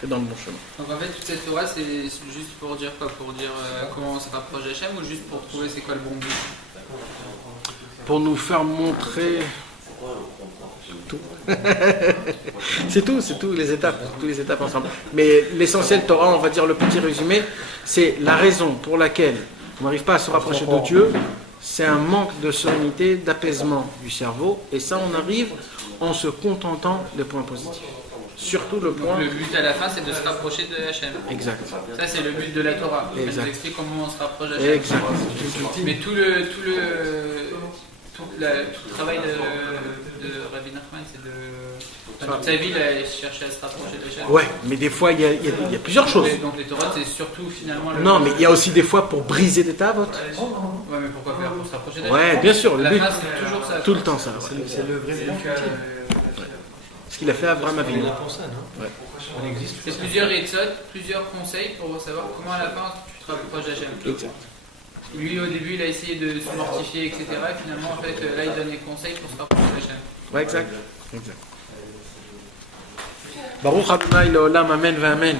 tu es dans le bon chemin. Donc en fait, toute cette Torah, c'est juste pour dire quoi? Pour dire comment on se rapproche d'Hachem ou juste pour trouver c'est quoi le bon but? Pour nous faire montrer tout. C'est tout, toutes les étapes ensemble. Mais l'essentiel Torah, on va dire le petit résumé, c'est la raison pour laquelle on n'arrive pas à se rapprocher de Dieu, c'est un manque de sérénité, d'apaisement du cerveau, et ça on arrive en se contentant des points positifs. Surtout le point. Donc le but à la fin, c'est de se rapprocher de Hachem. Exact. Ça, c'est le but de la Torah. Elle nous explique comment on se rapproche d'Hachem. Exact. Mais tout le travail de Rabbi Nachman, c'est de. Toute sa vie, il a cherché à se rapprocher d'Hachem. Ouais, mais des fois, il y a plusieurs choses. Donc les Torahs, c'est surtout finalement. Non, mais il y a aussi des fois pour briser des tavotes. Ouais, mais pourquoi faire? Pour se rapprocher d'Hachem. Ouais, bien sûr. Le La but, fin, c'est toujours ça. tout le temps, ça. C'est le vrai bon Ce qu'il a fait Abraham Avinu. Ouais. C'est plusieurs études, plusieurs conseils pour savoir comment à la fin tu te rapproches d'Hachem. Exact. Lui, au début, il a essayé de se mortifier, etc. Et finalement, en fait, là, il donne les conseils pour se rapprocher d'Hachem. Ouais, exact. Baruch Adonai Leolam, Amen, Amen.